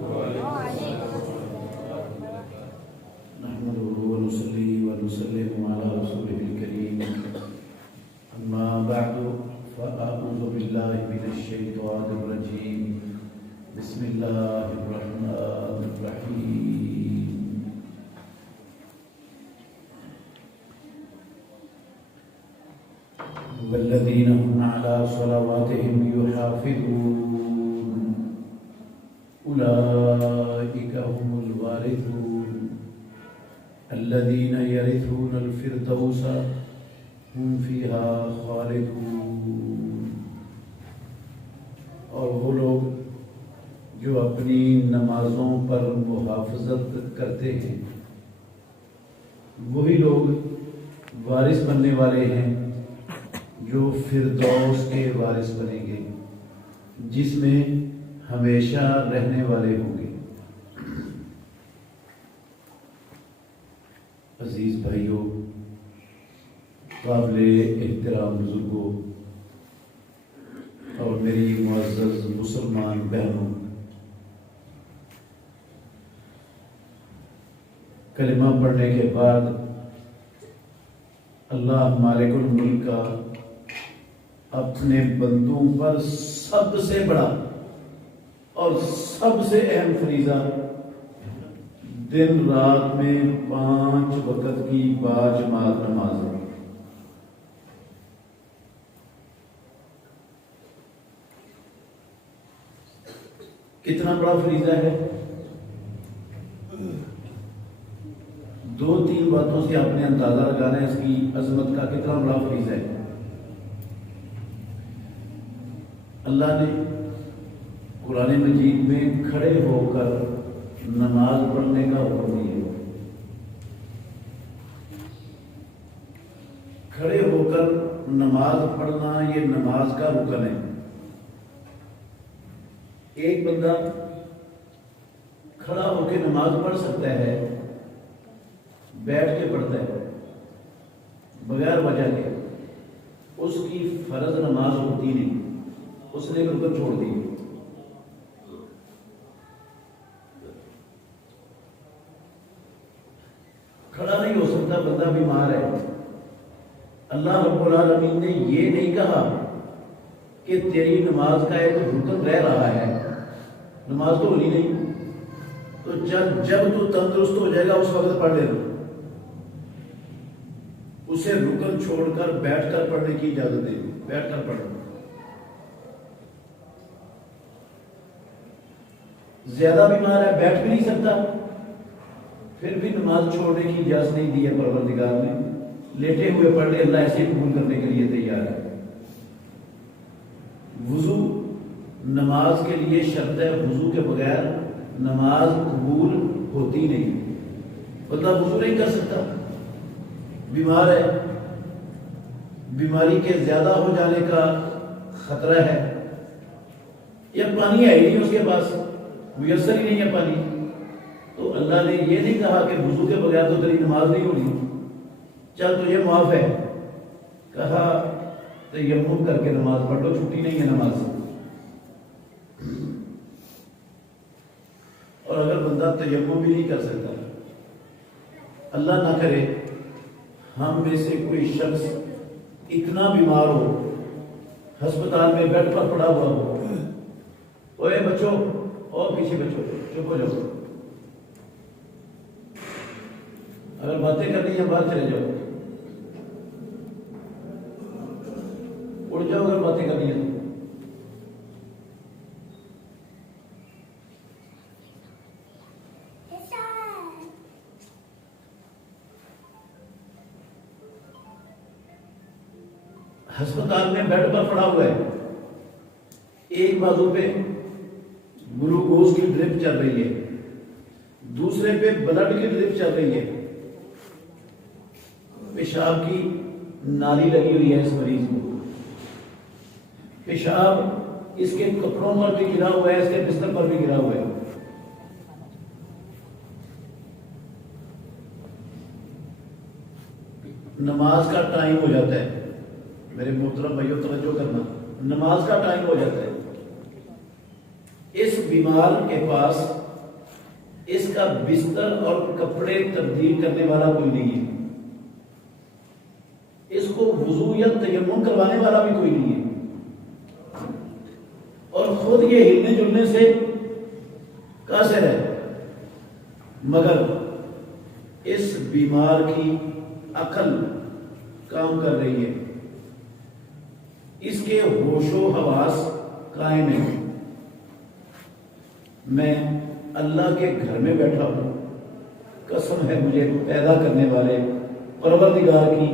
نحمده ونصلي ونسلم على رسوله الكريم أما بعد فأعوذ بالله من الشيطان الرجيم بسم الله الرحمن الرحيم والذين هم على صلواتهم يحافظون أولئك هم الوارثون الذين يرثون الفردوس هم فيها خالدون. اور وہ لوگ جو اپنی نمازوں پر محافظت کرتے ہیں وہی لوگ وارث بننے والے ہیں جو فردوس کے وارث بنیں گے جس میں ہمیشہ رہنے والے ہوں گے. عزیز بھائیوں، قابل احترام بزرگوں اور میری معزز مسلمان بہنوں، کلمہ پڑھنے کے بعد اللہ مالک الملک کا اپنے بندوں پر سب سے بڑا اور سب سے اہم فریضہ دن رات میں 5 وقت کی باجماعت نماز ہے. کتنا بڑا فریضہ ہے؟ 2-3 باتوں سے آپ نے اندازہ لگانا ہے اس کی عظمت کا، کتنا بڑا فریضہ ہے. اللہ نے قرآن مجید میں کھڑے ہو کر نماز پڑھنے کا حکم دیا. کھڑے ہو کر نماز پڑھنا یہ نماز کا رکن ہے. ایک بندہ کھڑا ہو کے نماز پڑھ سکتا ہے، بیٹھ کے پڑھتا ہے بغیر وجہ کے، اس کی فرض نماز ہوتی نہیں، اس نے رکن چھوڑ دی. کھڑا نہیں ہو سکتا، بندہ بیمار ہے. اللہ رب العالمین نے یہ نہیں کہا کہ تیری نماز کا ایک رکن رہ رہا ہے، نماز تو ہونی نہیں، تو جب تو تندرست ہو جائے گا اس وقت پڑھ لینا. اسے رکن چھوڑ کر بیٹھ کر پڑھنے کی اجازت دے، بیٹھ کر پڑھنا. زیادہ بیمار ہے، بیٹھ بھی نہیں سکتا، پھر بھی نماز چھوڑنے کی اجازت نہیں دی ہے پروردگار نے. لیٹے ہوئے پڑھ لے، اللہ ایسے قبول کرنے کے لیے تیار ہے. وضو نماز کے لیے شرط ہے، وضو کے بغیر نماز قبول ہوتی نہیں. بندہ وضو نہیں کر سکتا، بیمار ہے، بیماری کے زیادہ ہو جانے کا خطرہ ہے، یا پانی ہے ہی نہیں اس کے پاس، میسر ہی نہیں ہے پانی، تو اللہ نے یہ نہیں کہا کہ وضو کے بغیر تو تیری نماز نہیں ہونی، چل تو یہ معاف ہے. کہا تیمم کر کے نماز پڑھ لو، چھٹی نہیں ہے نماز سے. اور اگر بندہ تیمم بھی نہیں کر سکتا، اللہ نہ کرے ہم میں سے کوئی شخص اتنا بیمار ہو، ہسپتال میں بیڈ پر پڑا ہوا ہو، اوے بچوں اور پیچھے بچوں چپ ہو جاؤ، اگر باتیں کرنی ہے باہر چلے جاؤ، اڑ جاؤ اگر باتیں کرنی ہے. ہسپتال میں بیڈ پر پڑا ہوا ہے، ایک بازو پہ گلوکوز کی ڈرپ چل رہی ہے، دوسرے پہ بلڈ کی ڈرپ چل رہی ہے، پیشاب کی نالی لگی ہوئی ہے اس مریض کو، پیشاب اس کے کپڑوں پر بھی گرا ہوا ہے، اس کے بستر پر بھی گرا ہوا ہے. نماز کا ٹائم ہو جاتا ہے، میرے محترم بھائیو توجہ کرنا، نماز کا ٹائم ہو جاتا ہے. اس بیمار کے پاس اس کا بستر اور کپڑے تبدیل کرنے والا کوئی نہیں ہے، اس کو وضو یا تیمم کروانے والا بھی کوئی نہیں ہے، اور خود یہ ہلنے جلنے سے قاصر ہے، مگر اس بیمار کی عقل کام کر رہی ہے، اس کے ہوش و حواس قائم ہیں۔ میں اللہ کے گھر میں بیٹھا ہوں، قسم ہے مجھے پیدا کرنے والے پروردگار کی،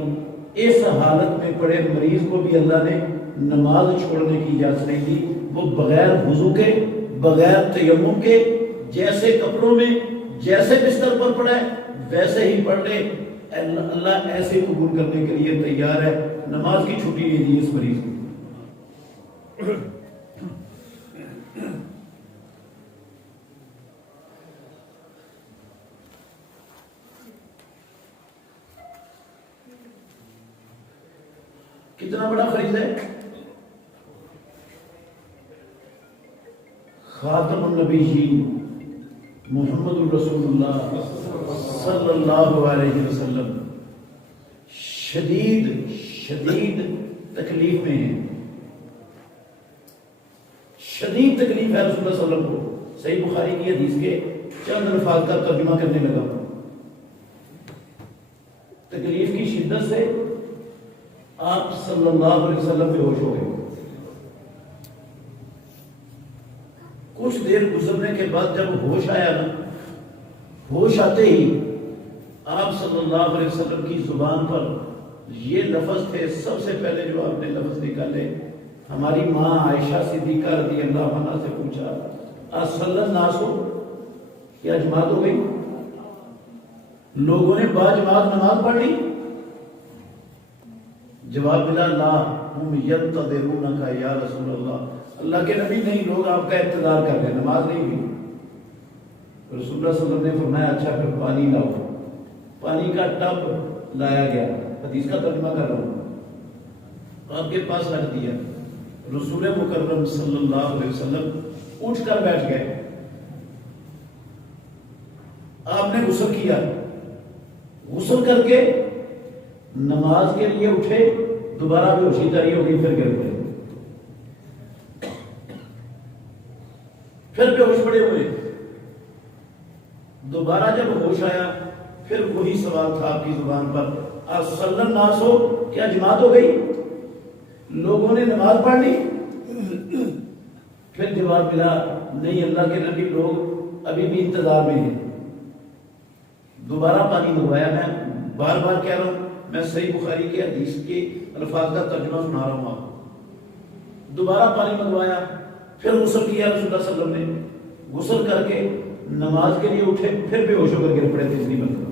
اس حالت میں پڑے مریض کو بھی اللہ نے نماز چھوڑنے کی اجازت نہیں دی، وہ بغیر وضو کے، بغیر تیمم کے، جیسے کپڑوں میں، جیسے بستر پر پڑا ہے ویسے ہی پڑھ لے، اللہ ایسے قبول کرنے کے لیے تیار ہے، نماز کی چھٹی نہیں دی اس مریض کو۔ کتنا بڑا فریض ہے؟ خاتم النبیین محمد الرسول اللہ صلی اللہ علیہ وسلم شدید تکلیف میں ہیں، شدید تکلیف ہے رسول اللہ صلی اللہ علیہ وسلم کو۔ صحیح بخاری کی حدیث کے چند الفاظ کا ترجمہ کرنے لگا، تکلیف کی شدت سے آپ صلی اللہ علیہ وسلم بے ہوش ہو گئے۔ کچھ دیر گزرنے کے بعد جب ہوش آیا نا، ہوش آتے ہی آپ صلی اللہ علیہ وسلم کی زبان پر یہ لفظ تھے، سب سے پہلے جو آپ نے لفظ نکالے، ہماری ماں عائشہ صدیقہ رضی اللہ عنہا سے پوچھا، اصلی الناس، کیا جماعت ہو گئی؟ لوگوں نے با جماعت نماز پڑھ لی؟ جواب ملا، لا ہم ینتظرونک یا رسول اللہ، اللہ کے نبی نہیں، لوگ آپ کا انتظار کر رہے ہیں، نماز نہیں ہوئی۔ رسول اللہ صلی اللہ علیہ وسلم نے فرمایا اچھا پھر پانی لاؤ، پانی کا ٹب لایا گیا، حدیث کا ترجمہ کر رہا ہوں، آپ کے پاس رکھ دیا، رسول مکرم صلی اللہ علیہ وسلم اٹھ کر بیٹھ گئے، آپ نے غسل کیا، غسل کر کے نماز کے لیے اٹھے، دوبارہ بے ہوشی طاری ہو گئی، پھر گر پڑے، پھر بے ہوش پڑے ہوئے، دوبارہ جب ہوش آیا پھر وہی سوال تھا آپ کی زبان پر، اصلی الناس، کیا جماعت ہو گئی؟ لوگوں نے نماز پڑھ لی؟ پھر جواب ملا، نہیں اللہ کے نبی، لوگ ابھی بھی انتظار میں ہیں۔ دوبارہ پانی منگوایا، میں بار بار کہہ رہا ہوں، میں صحیح بخاری کی حدیث کے الفاظ کا ترجمہ سنا رہا ہوں آپ کو۔ دوبارہ پانی منگوایا، پھر غسل کیا رسول اللہ صلی اللہ علیہ وسلم نے، غسل کر کے نماز کے لیے اٹھے، پھر بے ہوش ہو کر گر پڑے تیسری مرتبہ۔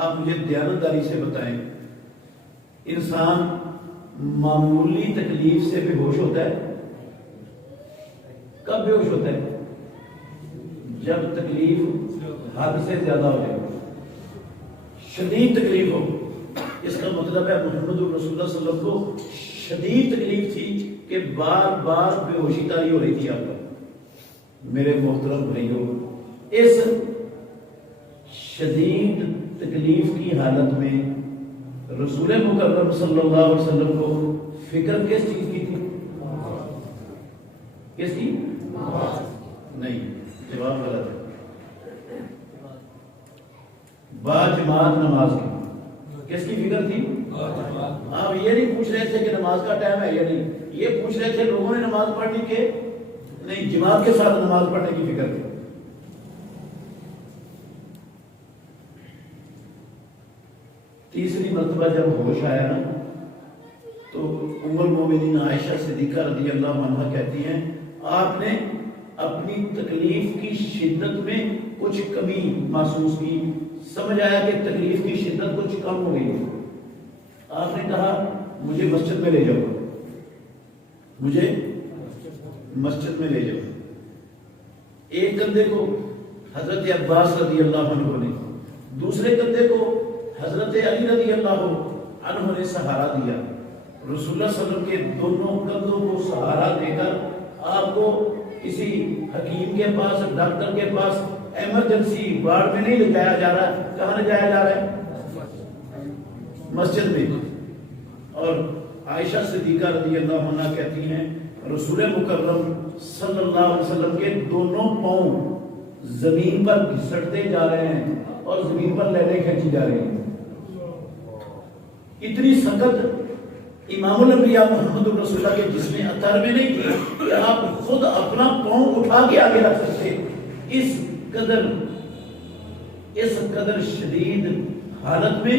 آپ مجھے دیانتداری سے بتائیں، انسان معمولی تکلیف سے بے ہوش ہوتا ہے؟ کب بے ہوش ہوتا ہے؟ جب تکلیف حد سے زیادہ ہو جائے، شدید تکلیف ہو۔ اس کا مطلب ہے محمد الرسول اللہ صلی اللہ علیہ وسلم کو شدید تکلیف تھی کہ بار بار بے ہوشی طاری ہو رہی تھی آپ پر۔ میرے محترم بھائیوں، اس شدید تکلیف کی حالت میں رسول مکرم صلی اللہ علیہ وسلم کو فکر کس چیز کی تھی؟ کس کی؟ نہیں، جواب غلط ہے۔ با جماعت نماز کی۔ کس کی فکر تھی؟ آپ یہ نہیں پوچھ رہے تھے کہ نماز کا ٹائم ہے یا نہیں، یہ پوچھ رہے تھے لوگوں نے نماز پڑھ لی کہ نہیں، جماعت کے ساتھ نماز پڑھنے کی فکر تھی۔ تیسری مرتبہ جب ہوش آیا نا، تو ام المومنین عائشہ صدیقہ رضی اللہ عنہا کہتی ہیں، آپ نے اپنی تکلیف کی شدت میں کچھ کمی محسوس کی، سمجھ آیا کہ تکلیف کی شدت کچھ کم ہو گئی۔ آپ نے کہا مجھے مسجد میں لے جاؤ، مجھے مسجد میں لے جاؤ۔ ایک کندھے کو حضرت عباس رضی اللہ عنہ نے، دوسرے کندھے کو حضرت علی رضی اللہ عنہ نے سہارا دیا۔ رسول اللہ صلی اللہ علیہ وسلم کے دونوں کندھوں کو سہارا دے کر آپ کو کسی حکیم کے پاس، ڈاکٹر کے پاس ایمرجنسی وارڈ میں نہیں لے جایا جا رہا. کہاں لے جایا جا رہا ہے؟ مسجد میں. اور عائشہ صدیقہ رضی اللہ عنہا کہتی ہیں رسول مکرم صلی اللہ علیہ وسلم کے دونوں پاؤں زمین پر گھسٹتے جا رہے ہیں اور زمین پر لہریں کھینچی جا رہی ہیں. اتنی سخت امام الانبیاء محمد رسول اللہ کے جسم اطہر میں نہیں تھی کہ آپ خود اپنا پاؤں اٹھا کے آگے رکھ سکتے. اس قدر شدید حالت میں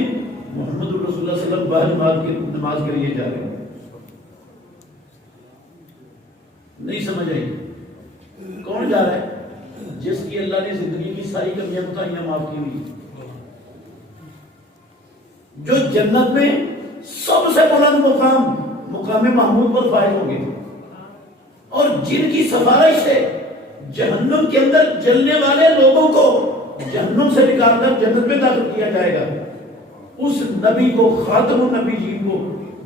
محمد رسول اللہ صلی اللہ علیہ وسلم باجماعت کی نماز کے لیے جا رہے ہیں. نہیں سمجھ آئی؟ کون جا رہا ہے؟ جس کی اللہ نے زندگی کی ساری کمیاں کوتاہیاں معاف کی ہوئی، جو جنت میں سب سے بلند مقام محمود پر فائز ہوں گے، اور جن کی سفارش سے جہنم کے اندر جلنے والے لوگوں کو جہنم سے نکال کر جنت میں داخل کیا جائے گا، اس نبی کو، خاتم النبی جی کو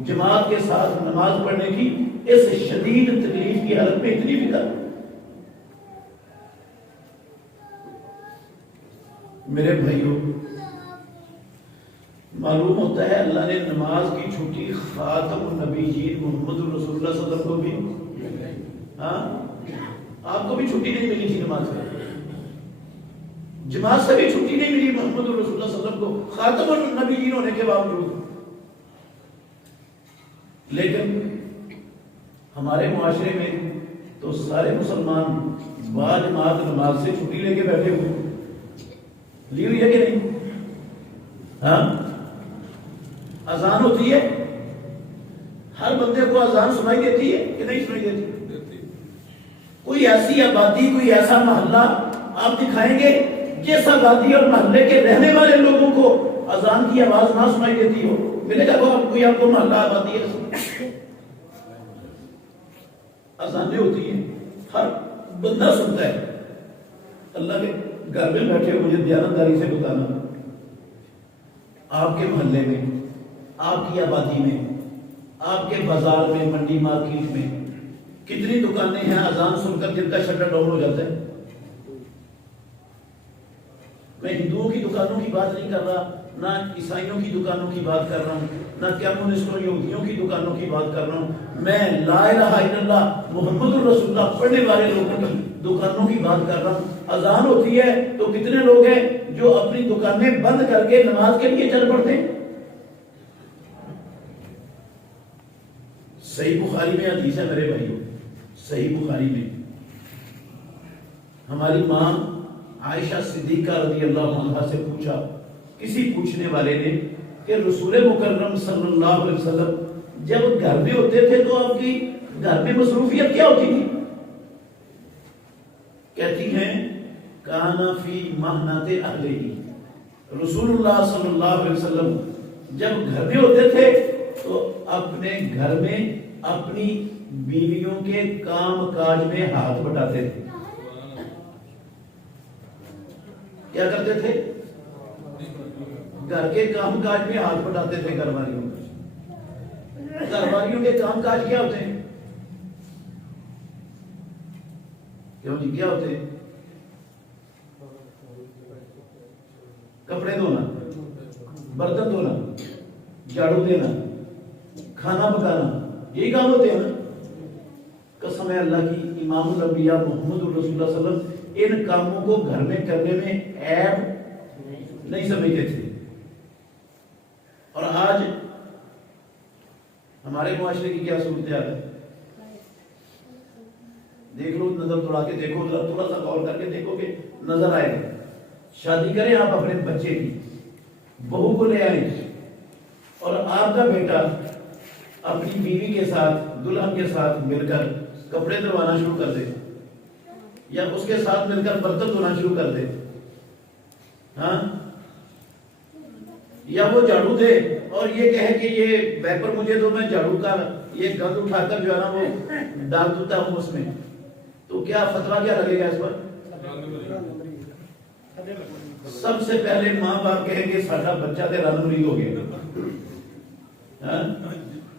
جماعت کے ساتھ نماز پڑھنے کی اس شدید تکلیف کی حالت میں اتنی فکر. میرے بھائیوں، معلوم ہوتا ہے اللہ نے نماز کی چھٹی خاتم النبی جی محمد رسول اللہ صلی اللہ علیہ وسلم کو بھی، ہاں آپ کو بھی چھٹی نہیں ملی تھی نماز کا، جماعت سے بھی چھٹی نہیں ملی محمد رسول اللہ صلی اللہ علیہ وسلم کو خاتم النبی جی ہونے کے باوجود. لیکن ہمارے معاشرے میں تو سارے مسلمان باجماعت نماز سے چھٹی لے کے بیٹھے ہوئے. لی ہوئی ہے کہ نہیں؟ ہاں، اذان ہوتی ہے، ہر بندے کو اذان سنائی دیتی ہے کہ نہیں سنائی دیتی؟ کوئی ایسی آبادی، کوئی ایسا محلہ آپ دکھائیں گے جس آبادی اور محلے کے رہنے والے لوگوں کو اذان کی آواز نہ سنائی دیتی ہو؟ ملے گا کوئی آپ کو محلہ آبادی ہے؟ اذانیں ہوتی ہیں، ہر بندہ سنتا ہے. اللہ کے گھر میں بیٹھے ہو، مجھے دیانتداری سے بتانا، آپ کے محلے میں، آپ کی آبادی میں، آپ کے بازار میں، منڈی مارکیٹ میں کتنی دکانیں ہیں اذان سن کر جن کا شٹر ڈاؤن ہو جاتا ہے؟ میں ہندوؤں کی دکانوں کی بات نہیں کر رہا، نہ عیسائیوں کی دکانوں کی بات کر رہا ہوں، نہ کمیونسٹوں یہودیوں کی دکانوں کی بات کر رہا ہوں. میں لا الہ الا اللہ محمد الرسول اللہ پڑھنے والے لوگوں کی دکانوں کی بات کر رہا ہوں. اذان ہوتی ہے تو کتنے لوگ ہیں جو اپنی دکانیں بند کر کے نماز کے لیے چل پڑتے ہیں؟ صحیح بخاری میں حدیث ہے میرے بھائیوں، صحیح بخاری میں ہماری ماں عائشہ صدیقہ رضی اللہ عنہا سے پوچھا کسی پوچھنے والے نے کہ رسول مکرم صلی اللہ علیہ وسلم جب گھر میں ہوتے تھے تو آپ کی گھر میں مصروفیت کیا ہوتی تھی؟ کہتی ہیں کانا فی محنت اہلہ، رسول اللہ صلی اللہ علیہ وسلم جب گھر میں ہوتے تھے تو اپنے گھر میں اپنی بیویوں کے کام کاج میں ہاتھ بٹاتے تھے. کیا کرتے تھے؟ گھر کے کام کاج میں ہاتھ بٹاتے تھے. گھر والیوں کے کام کاج کیا ہوتے ہیں؟ کیوں جی کیا ہوتے ہیں؟ کپڑے دھونا، برتن دھونا، جھاڑو دینا، کھانا پکانا، یہی کام ہوتے ہیں نا. قسم ہے اللہ کی، امام الانبیاء محمد رسول اللہ صلی اللہ علیہ وسلم ان کاموں کو گھر میں کرنے میں عیب نہیں سمجھتے تھے. اور آج ہمارے معاشرے کی کیا صورتحال ہے؟ دیکھ لو، نظر دوڑا کے دیکھو، تھوڑا سا غور کر کے دیکھو کہ نظر آئے گا. شادی کریں آپ اپنے بچے کی، بہو کو لے آئیں اور آپ کا بیٹا اپنی بیوی کے ساتھ، دلہن کے ساتھ مل کر کپڑے دھوانا شروع کر دے، یا اس کے ساتھ مل کر برتن دھونا شروع کر دے، ہاں، یا وہ جھاڑو دے اور یہ کہے کہ یہ ویپر مجھے دو، میں جھاڑو کا یہ گند اٹھا کر جو ہے نا وہ ڈال دیتا ہوں اس میں، تو کیا فتویٰ کیا لگے گا اس پر؟ سب سے پہلے ماں باپ کہیں گے ساڈا بچہ تے رن مرید ہو گیا،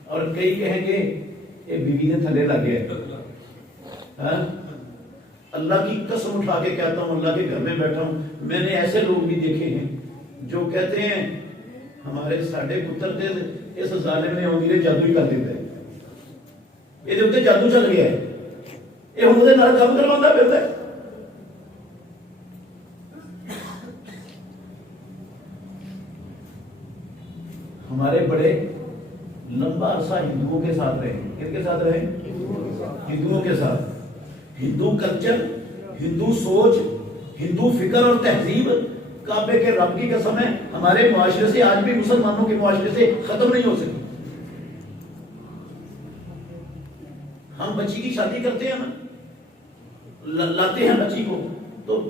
اور اور کئی کہیں گے یہ بیوی نے تھلے لگ گیا. اللہ کی قسم اٹھا کے کہتا ہوں, اللہ کے گھر میں بیٹھا ہوں, میں نے ایسے لوگ بھی دیکھے ہیں جو کہتے ہیں ہمارے ساڈے پتر دے اس ظالم نے امیر جادو ہی کر دیتا ہے, یہ اتنے جادو چل گیا ہے, یہ ہوں دے نال کام کرواتا پھرتا ہے. ہمارے بڑے لمبا عرصہ ہندوؤں کے ساتھ رہے. کن کے ساتھ رہے؟ ہندوؤں کے ساتھ. ہندو کلچر, ہندو سوچ, ہندو فکر اور تہذیب کعبے کے رب کی قسم ہے ہمارے معاشرے سے آج بھی مسلمانوں کے معاشرے سے ختم نہیں ہو سکتی. ہم بچی کی شادی کرتے ہیں نا, لاتے ہیں بچی کو, تو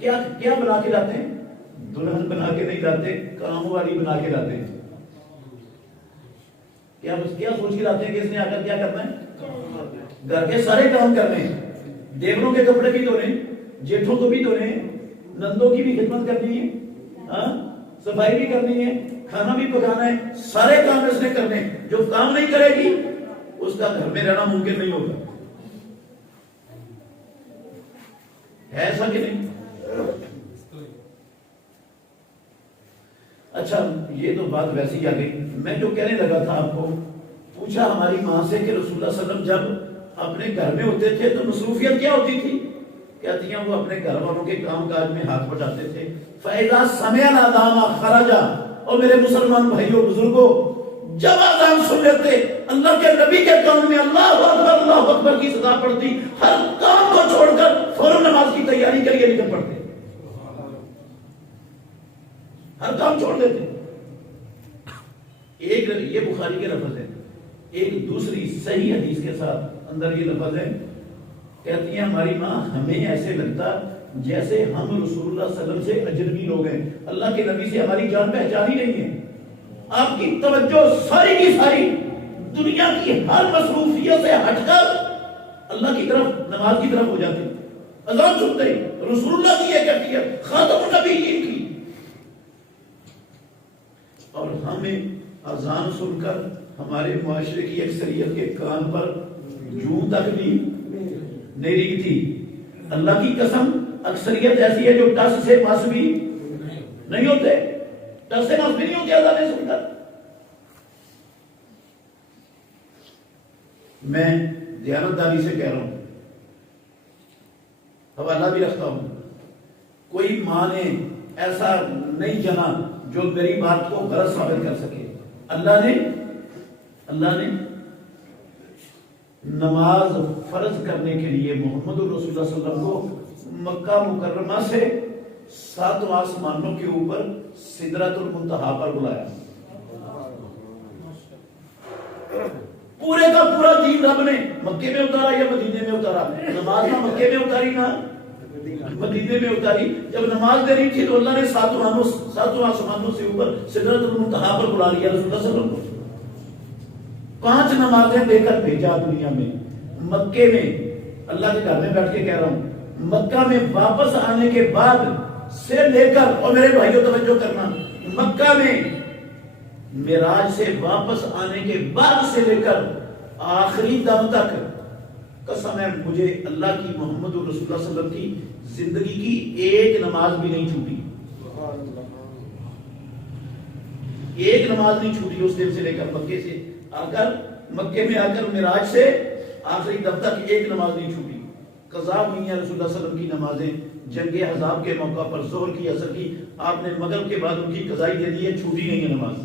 کیا بنا کے لاتے ہیں؟ دلہن بنا کے نہیں لاتے, کام والی بنا کے لاتے ہیں. کیا سوچ کے لاتے ہیں کہ اس نے آ کر کیا کرنا ہے؟ گھر کے سارے کام کرنے ہیں. دیوروں کے کپڑے بھی دھونے, جیٹھوں کو بھی دھونے, نندوں کی بھی خدمت کرنی ہے, صفائی بھی کرنی ہے, کھانا بھی پکانا ہے, سارے کام اس نے کرنے. جو کام نہیں کرے گی اس کا گھر میں رہنا ممکن نہیں ہوگا. ہے ایسا کہ نہیں؟ اچھا, یہ تو بات ویسی آ گئی. میں جو کہنے لگا تھا آپ کو, پوچھا ہماری ماں سے کہ رسول اللہ صلی اللہ علیہ وسلم جب اپنے گھر میں ہوتے تھے تو مصروفیت کیا ہوتی تھی؟ کہتی ہیں وہ اپنے گھر والوں کے کام کاج میں ہاتھ بٹاتے تھے. فَإِذَا سَمِعَ الْأَذَانَ خَرَجَ. اور میرے مسلمان بھائیوں بزرگوں, جب اذان سن لیتے اللہ کے نبی کے کان میں اللہ اکبر کی صدا پڑتی, ہر کام کو چھوڑ کر فوراً نماز کی تیاری کے لیے نکل پڑتے, ہر کام چھوڑ دیتے. ایک یہ بخاری کے لفظ ہے. ایک دوسری صحیح حدیث کے ساتھ اندر یہ لفظ ہے, کہتی ہیں ہماری ماں ہمیں ایسے لگتا جیسے ہم رسول اللہ صلی اللہ علیہ وسلم سے اجنبی لوگ ہیں, اللہ کے نبی سے ہماری جان پہچان ہی نہیں ہے. آپ کی توجہ ساری کی ساری دنیا کی ہر مصروفیت سے ہٹ کر اللہ کی طرف, نماز کی طرف ہو جاتی. اذان سنتے ہی رسول اللہ کی یہ کہتی ہے, خاتم النبیین کی. اور ہمیں اذان سن کر ہمارے معاشرے کی اکثریت کے کان پر جوں تک بھی نہیں رہی تھی. اللہ کی قسم اکثریت ایسی ہے جو ٹس سے مس بھی نہیں ہوتے, ٹس سے مس بھی نہیں ہوتے اذان سن کر. میں دیانتداری سے کہہ رہا ہوں, حوالہ بھی رکھتا ہوں, کوئی ماں نے ایسا نہیں جنا جو میری بات کو غلط ثابت کر سکے. اللہ نے نماز فرض کرنے کے لیے محمد رسول اللہ صلی اللہ علیہ وسلم کو مکہ مکرمہ سے 7 آسمانوں کے اوپر سدرۃ المنتہا پر بلایا. پورے کا پورا دین رب نے مکے میں اتارا یا مدینے میں اتارا؟ نماز نہ مکے میں اتاری نہ مدینے میں اتاری. جب نماز دینی تھی تو اللہ نے 7 آسمانوں سے اوپر سدرۃ المنتہا پر بلا لیا رسول اللہ صلی اللہ علیہ وسلم کو. 5 نمازیں دے کر بھیجا دنیا میں. مکے میں, اللہ کے گھر میں بیٹھ کے کہہ رہا ہوں, مکہ میں واپس آنے کے بعد سے لے کر, اور میرے بھائیوں توجہ کرنا, مکہ میں معراج سے واپس آنے کے بعد سے لے کر آخری دم تک, قسم ہے مجھے اللہ کی, محمد رسول اللہ صلی اللہ علیہ وسلم کی زندگی کی ایک نماز بھی نہیں چھوٹی. ایک نماز نہیں چھوٹی اس دن سے لے کر مکے سے آ کر, مکے میں آ کر معراج سے آخری دم تک ایک نماز نہیں چھوٹی. قضا ہوئی ہیں رسول اللہ صلی اللہ علیہ وسلم کی نمازیں. جنگ احزاب کے موقع پر ظہر کی, عصر کی, آپ نے مغرب کے بعد ان کی قضائی دے دی ہے, چھوٹی نہیں ہے نماز,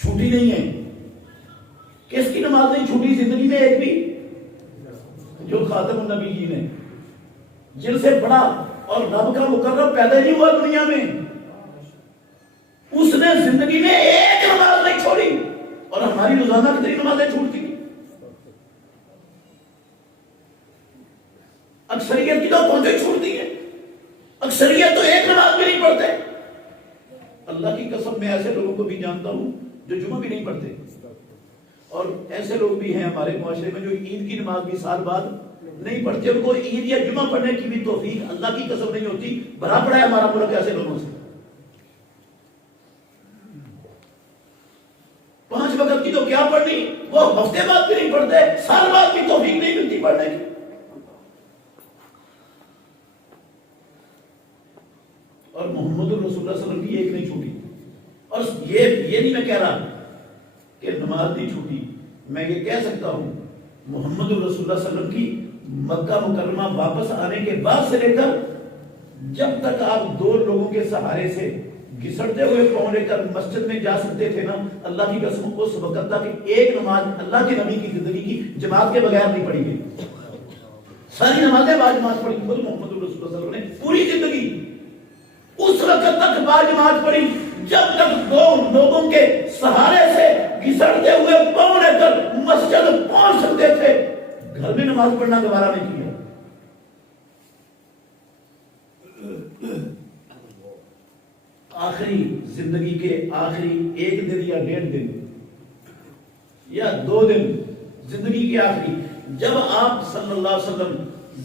چھوٹی نہیں ہے. کس کی نماز نہیں چھوٹی زندگی میں ایک بھی؟ جو خاتم النبیین ہے, جن سے بڑا اور رب کا مقرب پیدا نہیں ہوا دنیا میں, اس نے زندگی میں ایک نماز نہیں چھوڑی. اور ہماری روزانہ کتنی نمازیں چھوٹتی ہیں؟ اکثریت کی تو پہنچے چھوڑتی ہے, اکثریت تو ایک نماز بھی نہیں پڑھتے. اللہ کی قسم میں ایسے لوگوں کو بھی جانتا ہوں جو جمعہ بھی نہیں پڑھتے, اور ایسے لوگ بھی ہیں ہمارے معاشرے میں جو عید کی نماز بھی سال بعد نہیں پڑھتے. ان کو عید یا جمعہ پڑھنے کی بھی توفیق اللہ کی قسم نہیں ہوتی. بھرا پڑا ہے ہمارا ملک ایسے لوگوں سے. تو کیا پڑھنی، وہ ہفتے بعد بھی نہیں پڑھتے، سال بعد بھی توفیق نہیں ملتی پڑھنے کی. اور محمد الرسول اللہ صلی اللہ علیہ وسلم کی ایک نہیں چھوٹی. اور یہ نہیں میں کہہ رہا کہ نماز نہیں چھوٹی، میں یہ کہہ سکتا ہوں محمد الرسول اللہ صلی اللہ علیہ وسلم کی مکہ مکرمہ واپس آنے کے بعد سے لے کر جب تک آپ 2 لوگوں کے سہارے سے گھسڑتے ہوئے پاؤں لے کر مسجد میں جا سکتے تھے نا، اللہ کی قسم اس وقت تک ایک نماز اللہ کے نبی کی زندگی کی جماعت کے بغیر نہیں پڑھی گئی. ساری نمازیں باجماعت پڑھی خود محمد الرسول اللہ صلی اللہ علیہ وسلم نے پوری زندگی اس وقت تک باجماعت پڑھی جب تک 2 لوگوں کے سہارے سے گھسڑتے ہوئے پاؤں لے کر مسجد پہنچ سکتے تھے. گھر میں نماز پڑھنا گوارا نہیں کیا. آخری زندگی کے آخری 1 دن یا 1.5 دن یا 2 دن زندگی کے آخری، جب آپ صلی اللہ علیہ وسلم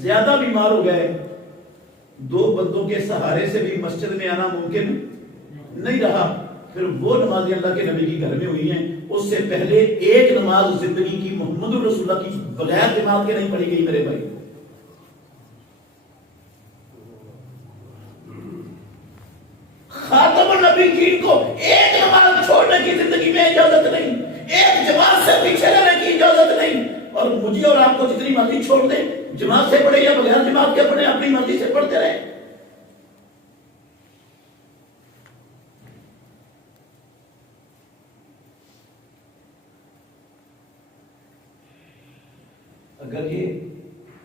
زیادہ بیمار ہو گئے، 2 بندوں کے سہارے سے بھی مسجد میں آنا ممکن نہیں رہا، پھر وہ نمازیں اللہ کے نبی کی گھر میں ہوئی ہیں. اس سے پہلے ایک نماز زندگی کی محمد الرسول اللہ کی بغیر جماعت کے نہیں پڑھی گئی میرے بھائی. خاتم النبی جین کو ایک نماز چھوڑنے کی زندگی میں اجازت نہیں، ایک جماعت سے پیچھے رہنے کی اجازت نہیں. اور مجھے اور آپ کو جتنی مرضی چھوڑ دیں، جماعت سے پڑھے یا بغیر جماعت کے پڑھے، اپنی مرضی سے پڑھتے رہیں. اگر یہ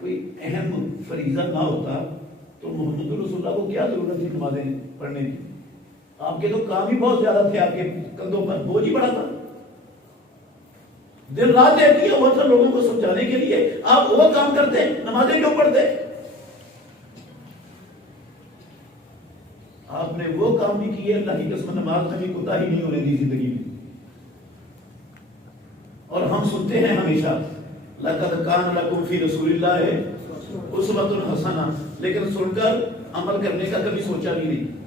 کوئی اہم فریضہ نہ ہوتا تو محمد رسول اللہ کو کیا ضرورت تھی نمازیں پڑھنے کی؟ آپ کے تو کام ہی بہت زیادہ تھے، آپ کے کندھوں پر بوجھ ہی بڑا تھا. دن رات ایک کیا ہوا تھا لوگوں کو سمجھانے کے لیے، آپ وہ کام کرتے، نمازیں کیوں پڑھتے؟ آپ نے وہ کام بھی کیے، اللہ کی قسم نماز میں بھی کوتاہی نہیں ہونے دی زندگی میں. اور ہم سنتے ہیں ہمیشہ لَقَدْ كَانَ لَكُمْ فِي رَسُولِ اللَّهِ أُسْوَةٌ حَسَنَةٌ، لیکن سن کر عمل کرنے کا کبھی سوچا بھی نہیں.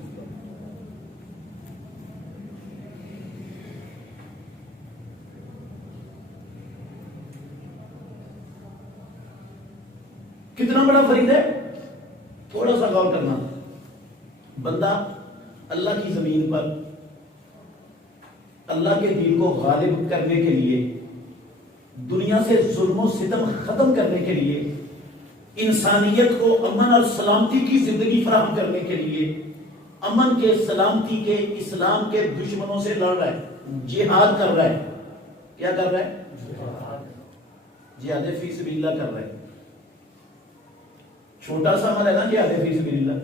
کتنا بڑا فرید ہے، تھوڑا سا غور کرنا. بندہ اللہ کی زمین پر اللہ کے دین کو غالب کرنے کے لیے، دنیا سے ظلم و ستم ختم کرنے کے لیے، انسانیت کو امن اور سلامتی کی زندگی فراہم کرنے کے لیے، امن کے، سلامتی کے، اسلام کے دشمنوں سے لڑ رہا ہے، جہاد کر رہا ہے. کیا کر رہا ہے؟ جہاد فی سبیل اللہ کر رہا ہے. چھوٹا سا عمل ہے نا جہاد فی سبیل اللہ.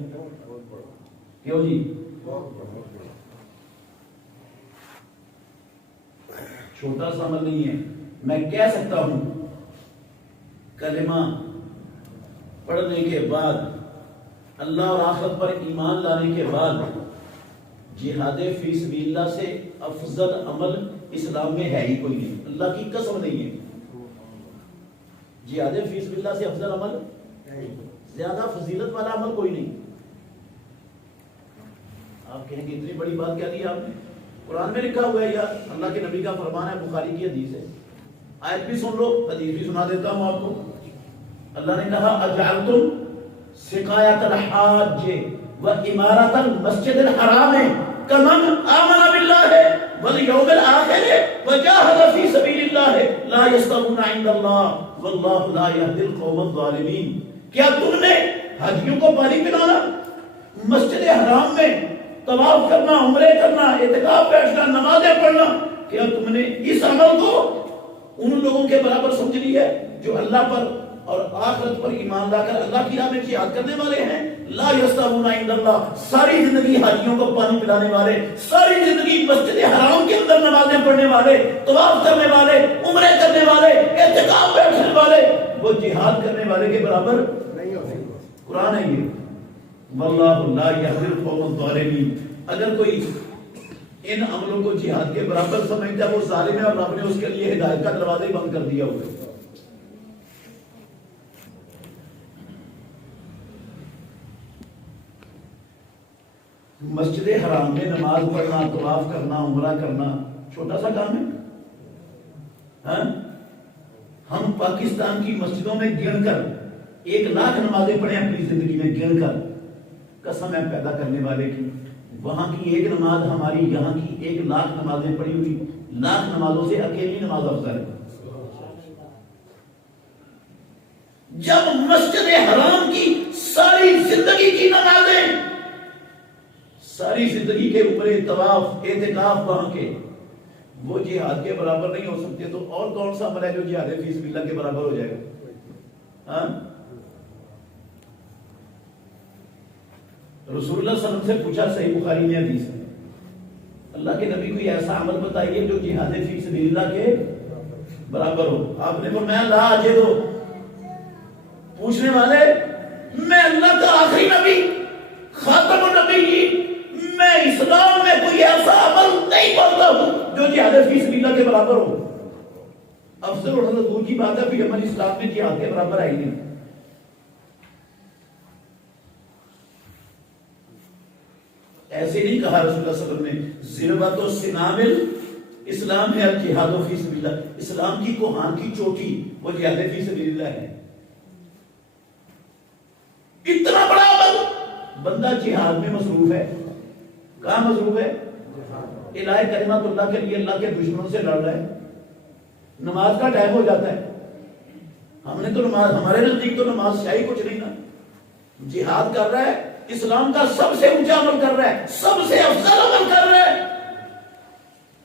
کیوں جی؟ چھوٹا سا عمل نہیں ہے. میں کہہ سکتا ہوں کلمہ پڑھنے کے بعد، اللہ اور آخرت پر ایمان لانے کے بعد، جہاد فی سبیل اللہ سے افضل عمل اسلام میں ہے ہی کوئی نہیں. اللہ کی قسم نہیں ہے. جہاد فی سبیل اللہ سے افضل عمل، زیادہ فضیلت والا عمل کوئی نہیں. آپ کہیں گے اتنی بڑی بات کیا دی آپ نے؟ قرآن میں لکھا ہوا ہے یا اللہ کے نبی کا فرمان ہے، بخاری کی حدیث ہے. آیت بھی سن لو، حدیث بھی سنا دیتا ہوں آپ کو. اللہ نے کہا اجعلتم سقایۃ الحاج و امارۃ المسجد الحرام کمن آمن باللہ والیوم الآخر وجاہد فی سبیل اللہ لا یستوون عند اللہ واللہ لا یہدی القوم الظالمین. کیا تم نے حاجیوں کو پانی پلانا، مسجد حرام میں طواف کرنا، عمرے کرنا، اعتکاف بیٹھنا، نمازیں پڑھنا، کیا تم نے اس عمل کو ان لوگوں کے برابر سمجھ لی ہے جو اللہ پر اور آخرت پر ایمان لا کر اللہ کی راہ میں جہاد کرنے والے ہیں؟ لا یستوون عند اللہ، ساری زندگی حاجیوں کو پانی پلانے والے، ساری زندگی مسجد حرام کے اندر نمازیں پڑھنے والے، طواف کرنے والے، عمرے کرنے والے، اعتکاف بیٹھنے والے، وہ جہاد کرنے والے کے برابر نہیں ہوتے. قرآن ہے یہ. واللہ لا یہدی القوم الظالمین. اگر کوئی ان عملوں کو جہاد کے برابر سمجھتا ہے وہ ظالم ہے، اور رب نے اس کے لیے ہدایت کا دروازہ ہی بند کر دیا ہوگا. مسجد حرام میں نماز پڑھنا، طواف کرنا، عمرہ کرنا چھوٹا سا کام ہے؟ ہاں؟ ہم پاکستان کی مسجدوں میں گن کر 1,00,000 نمازیں پڑھیں اپنی زندگی میں گن کر، قسم ہے پیدا کرنے والے کی، وہاں کی ایک نماز ہماری یہاں کی 1,00,000 نمازیں پڑھی ہوئی 1,00,000 نمازوں سے اکیلی نماز افضل ہے۔ جب مسجد حرام کی ساری زندگی کی نمازیں، ساری زندگی کے اوپر طواف اعتکاف وہاں کے، وہ جہاد کے برابر نہیں ہو سکتے، تو اور کون سا عمل ہے جو جہاد فی سبیل اللہ کے برابر ہو جائے گا؟ ہاں؟ رسول اللہ صلی اللہ علیہ وسلم سے پوچھا، صحیح بخاری میں حدیث ہے، اللہ کے نبی کوئی ایسا عمل بتائیے جو جہاد فی سبیل اللہ کے برابر ہو۔ آپ نے فرمایا لا اجد، پوچھنے والے میں اللہ کا آخری نبی خاتم النبی، میں اسلام میں کوئی ایسا عمل نہیں کرتا ہوں جو جہاد فی سبیل اللہ کے برابر ہو۔ افضل اور حضرت دور کی بات ہے، کوئی عمل اسلام میں جہاد کے برابر آئی نہیں۔ ایسے نہیں کہا رسول اللہ صلی اللہ علیہ وسلم نے، ذروۃ السنام الاسلام ہے الجہاد فی سبیل اللہ، اسلام کی کوہان کی چوٹی وہ جہاد فی سبیل اللہ ہے۔ اتنا بڑا عمل، بندہ جہاد میں مصروف ہے، کہاں مصروف ہے؟ الہ کلمت اللہ کے لیے اللہ کے دشمنوں سے لڑ رہا ہے، نماز کا ٹائم ہو جاتا ہے، ہم نے تو نماز، ہمارے نزدیک تو نماز شاہی کچھ نہیں نا، جہاد کر رہا ہے، اسلام کا سب سے اونچا عمل کر رہا ہے، سب سے افضل عمل کر رہا ہے،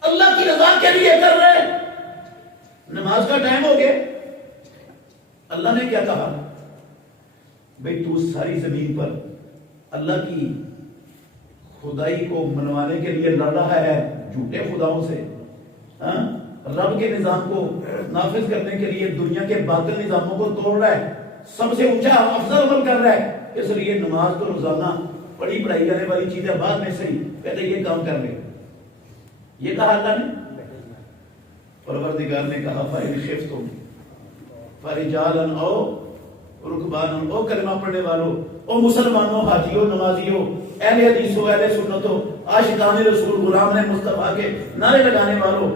اللہ کی رضا کے لیے کر رہا ہے، نماز کا ٹائم ہو گیا، اللہ نے کیا کہا؟ بھئی تو ساری زمین پر اللہ کی خدائی کو منوانے کے لیے لڑ رہا ہے جھوٹے خداؤں سے، ہاں؟ رب کے نظام کو نافذ کرنے کے لیے دنیا کے باطل نظاموں کو توڑ رہا ہے، سب سے اونچا افضل عمل کر رہا ہے، اس لیے نماز تو روزانہ پڑھی پڑھائی جانے والی چیز ہے، بعد میں صحیح پہلے یہ کام کر لے۔ یہ کہا اللہ نے؟ پروردگار نے کہا فَإِنْ خِفْتُمْ فَرِجَالًا أَوْ رُكْبَانًا، او کلمہ پڑھنے والوں، او مسلمانوں، حاجیوں، نمازیوں، اہل حدیثوں، اہل سنتوں، عاشقان رسول، غلام مصطفیٰ کے نعرے لگانے والوں،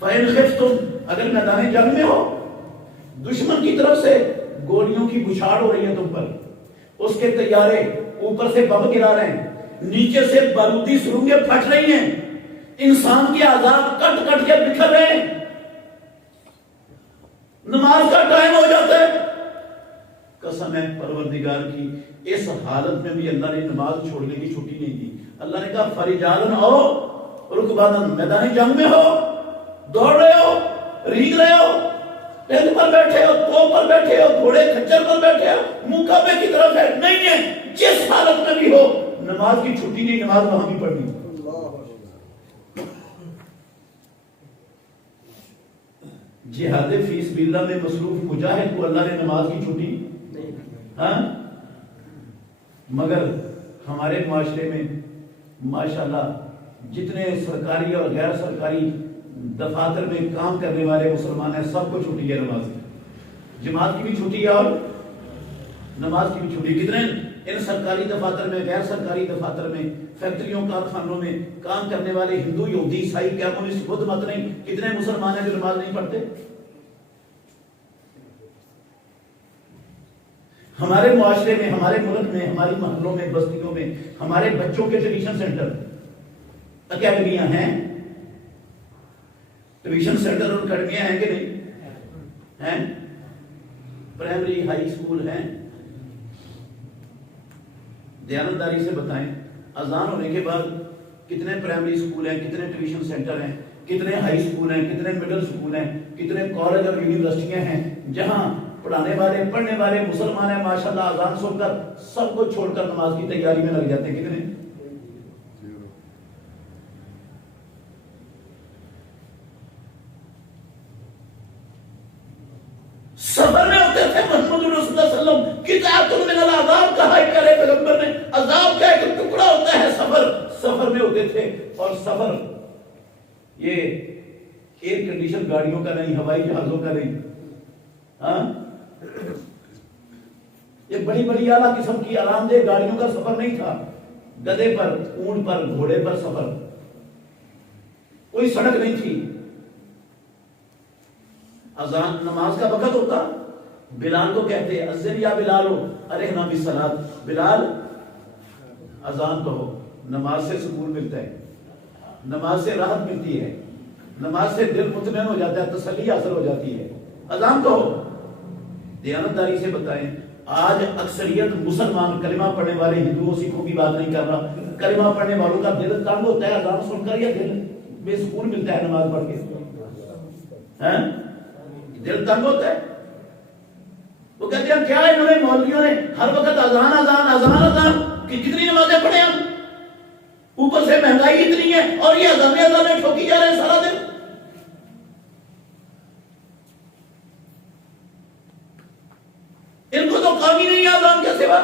فَإِنْ خِفْتُمْ، اگر میدان جنگ میں ہو، دشمن کی طرف سے گولیوں کی بچھاڑ ہو رہی ہے تم پر، اس کے طیارے اوپر سے بم گرا رہے ہیں، نیچے سے بارودی سرنگیں پھٹ رہی ہیں، انسان کے اعضاء کٹ کٹ کے بکھر رہے ہیں، نماز کا ٹائم ہو جاتا ہے، قسم ہے پروردگار کی، اس حالت میں بھی اللہ نے نماز چھوڑنے کی چھٹی نہیں دی۔ اللہ نے کہا فَرِجَالًا أَوْ رُكْبَانًا، میدان جنگ میں ہو، دوڑ رہے ہو، ریگ رہے ہو، ٹینٹ پر بیٹھے ہو، توپ پر بیٹھے ہو، گھوڑے کھچر پر بیٹھے ہو، مقابلے کی طرف ہے، نہیں ہے، جس حالت میں بھی ہو نماز کی چھٹی نہیں، نماز وہاں بھی پڑھنی۔ جہاد فی سبیل اللہ میں مصروف مجاہد کو اللہ نے نماز کی چھٹی، ہاں؟ مگر ہمارے معاشرے میں ماشاءاللہ جتنے سرکاری اور غیر سرکاری دفاتر میں کام کرنے والے مسلمان ہیں، سب کو چھٹی ہے نماز کی، جماعت کی بھی چھٹی ہے اور نماز کی بھی چھٹی۔ کتنے ان سرکاری دفاتر میں، غیر سرکاری دفاتر میں، فیکٹریوں، کارخانوں میں کام کرنے والے ہندو، یہودی، عیسائی، کمیونسٹ، بدھ مت نہیں، کتنے مسلمان ہیں جو نماز نہیں پڑھتے؟ ہمارے معاشرے میں، ہمارے ملک میں، ہماری محلوں میں، بستیوں میں ہمارے بچوں کے ٹیوشن سینٹر، اکیڈمیاں ہیں، ٹیوشن سینٹر اور اکیڈمیاں ہیں کہ نہیں ہیں؟ پرائمری، ہائی اسکول ہیں؟ دیانتداری سے بتائیں، اذان ہونے کے بعد کتنے پرائمری اسکول ہیں، کتنے ٹیوشن سینٹر ہیں، کتنے ہائی اسکول ہیں، کتنے مڈل اسکول ہیں، کتنے کالج اور یونیورسٹیاں ہیں جہاں پڑھانے والے، پڑھنے والے مسلمان ہیں، ماشاءاللہ اذان سن کر سب کو چھوڑ کر نماز کی تیاری میں لگ جاتے ہیں، کتنے؟ سفر میں ہوتے تھے محمد رسول اللہ صلی اللہ علیہ وسلم، قطعۃ من العذاب کہا کرے پیغمبر نے، عذاب کا ایک ٹکڑا ہوتا ہے سفر، سفر میں ہوتے تھے، اور سفر یہ ایئر کنڈیشن گاڑیوں کا نہیں، ہوائی جہازوں کا نہیں، ہاں؟ یہ بڑی بڑی اعلیٰ قسم کی آرام دہ گاڑیوں کا سفر نہیں تھا، گدھے پر، اونٹ پر، گھوڑے پر سفر، کوئی سڑک نہیں تھی. اذان نماز کا وقت ہوتا, بلال کو کہتے اذن یا بلال ہو ارحنا بالصلاۃ, بلال اذان کہو. نماز سے سکون ملتا ہے, نماز سے راحت ملتی ہے, نماز سے دل مطمئن ہو جاتا ہے, تسلی حاصل ہو جاتی ہے. اذان کہو. دیانتداری سے بتائیں, آج اکثریت مسلمان کلمہ پڑھنے والے ہندوؤں سکھوں کی بات نہیں کر رہا, کلمہ پڑھنے والوں کا دل تنگ ہوتا ہے اذان سن کر, یا دل بے سکون ملتا ہے نماز پڑھ کے؟ دل تنگ ہوتا ہے. وہ کہتے ہیں کیا انہوں نے مولویوں نے ہر وقت اذان اذان اذان اذان کہ کتنی نمازیں پڑھے ہم, اوپر سے مہنگائی اتنی ہے اور یہ اذانیں ٹھوکی جا رہے ہیں سارا دن. ان کو تو کام ہی نہیں ہے اذان کے سوا.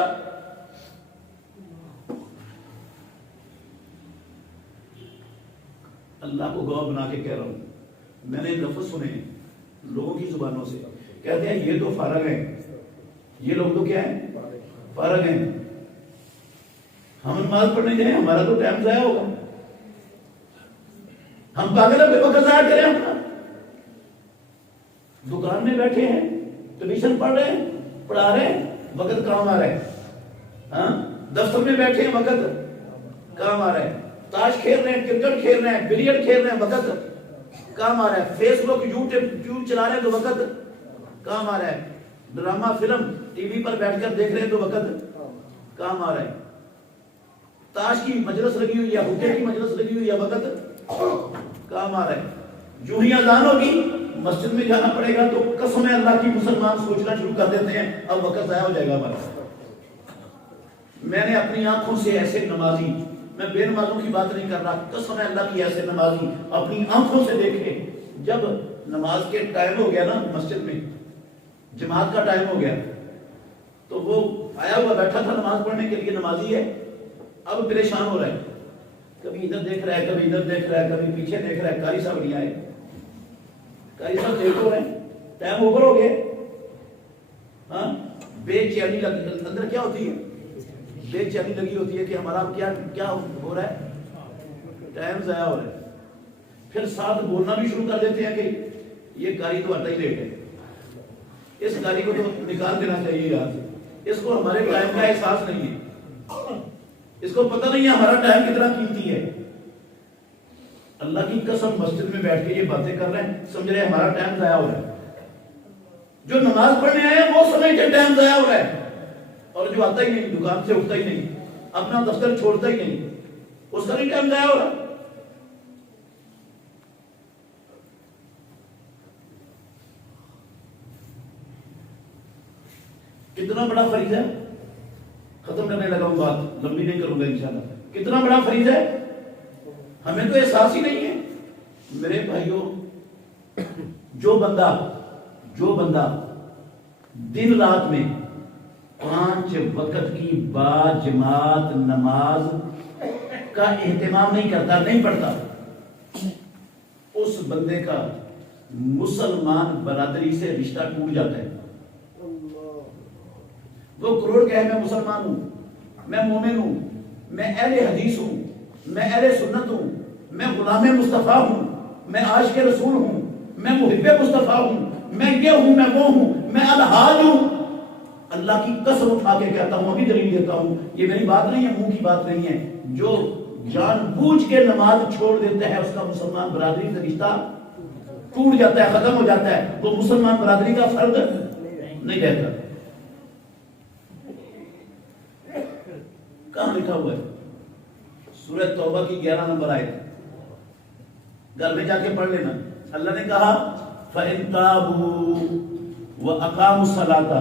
اللہ کو گواہ بنا کے کہہ رہا ہوں, میں نے لفظ سنے لوگوں کی زبانوں سے, کہتے ہیں یہ تو فارغ ہیں, یہ لوگ تو کیا ہیں, فارغ ہیں, ہم نماز پڑھنے جائیں ہمارا تو ٹائم ضائع ہوگا, ہم پاگل بے وقت ضائع کریں اپنا. دکان میں بیٹھے ہیں, ٹیوشن پڑھ رہے ہیں, پڑھا رہے ہیں, وقت کام آ رہا ہے. ہاں, دفتر میں بیٹھے ہیں, وقت کام آ رہا ہے. تاش کھیل رہے ہیں, کرکٹ کھیل رہے ہیں, بلیئرڈ کھیل رہے ہیں, وقت کام آ رہا ہے. فیس بک یوٹیوب چلا رہے ہیں تو وقت کام آ رہا ہے. ڈرامہ فلم ٹی وی پر بیٹھ کر دیکھ رہے ہیں تو وقت کام آ رہا ہے. تاش کی مجلس لگی ہوئی ہے, حکے کی مجلس لگی ہوئی ہے, وقت کام آ رہا ہے. جو ہی اذان ہوگی مسجد میں جانا پڑے گا تو قسم اللہ کی مسلمان سوچنا شروع کر دیتے ہیں اب وقت ضائع ہو جائے گا ہمارا. میں نے اپنی آنکھوں سے ایسے نمازی, میں بے نمازوں کی بات نہیں کر رہا, قسم اللہ کی ایسے نمازی اپنی آنکھوں سے دیکھے, جب نماز کے ٹائم ہو گیا نا, مسجد میں جماعت کا ٹائم ہو گیا تو وہ آیا ہوا بیٹھا تھا نماز پڑھنے کے لیے, نمازی ہے, اب پریشان ہو رہا ہے, کبھی ادھر دیکھ رہا ہے, کبھی ادھر دیکھ رہا ہے, کبھی پیچھے دیکھ رہا ہے. قاری صاحب نہیں آئے, قاری صاحب دیکھ رہے ہیں, ٹائم اوور ہو گیا. ہاں, بے چینی اندر کیا ہوتی ہے, بے چینی لگی ہوتی ہے کہ ہمارا کیا ہو رہا ہے, ٹائم ضائع ہو رہا ہے. پھر ساتھ بولنا بھی شروع کر دیتے ہیں کہ یہ قاری تو آتا ہی لیٹ ہے, اس قاری کو تو نکال دینا چاہیے یہاں سے, اس کو ہمارے ٹائم کا احساس نہیں ہے, اس کو پتہ نہیں ہے ہمارا ٹائم کتنا قیمتی ہے. اللہ کی قسم مسجد میں بیٹھ کے یہ باتیں کر رہے ہیں, سمجھ رہے ہیں ہمارا ٹائم ضائع ہو رہا ہے. جو نماز پڑھنے آئے ہیں وہ سمجھتے ٹائم ضائع ہو رہا ہے, اور جو آتا ہی نہیں, دکان سے اٹھتا ہی نہیں, اپنا دفتر چھوڑتا ہی نہیں, اس کا بھی ٹائم ضائع ہو رہا ہے. کتنا بڑا فریضہ ہے, ختم کرنے لگا ہوں بات, لمبی نہیں کروں گا انشاءاللہ. کتنا بڑا فریضہ ہے, ہمیں تو احساس ہی نہیں ہے. میرے بھائیوں, جو بندہ دن رات میں 5 وقت کی با جماعت نماز کا اہتمام نہیں کرتا, نہیں پڑھتا, اس بندے کا مسلمان برادری سے رشتہ ٹوٹ جاتا ہے. وہ کروڑ کہے میں مسلمان ہوں, میں مومن ہوں, میں اہل حدیث ہوں, میں اہل سنت ہوں, میں غلام مصطفیٰ ہوں, میں عاشق رسول ہوں, میں محب مصطفیٰ ہوں, میں یہ ہوں, میں وہ ہوں, میں الحاج ہوں. اللہ کی قسم اٹھا کے کہتا ہوں, ابھی دلیل دیتا ہوں, یہ میری بات نہیں ہے, منہ کی بات نہیں ہے. جو جان بوجھ کے نماز چھوڑ دیتا ہے اس کا مسلمان برادری سے رشتہ ٹوٹ جاتا ہے, ختم ہو جاتا ہے, وہ مسلمان برادری کا فرد نہیں رہتا. کہاں لکھا ہوا ہے؟ سورہ توبہ کی 11 نمبر آیت, گھر میں جا کے پڑھ لینا. اللہ نے کہا فَإِن تَابُوا وَأَقَامُوا الصَّلَاةَ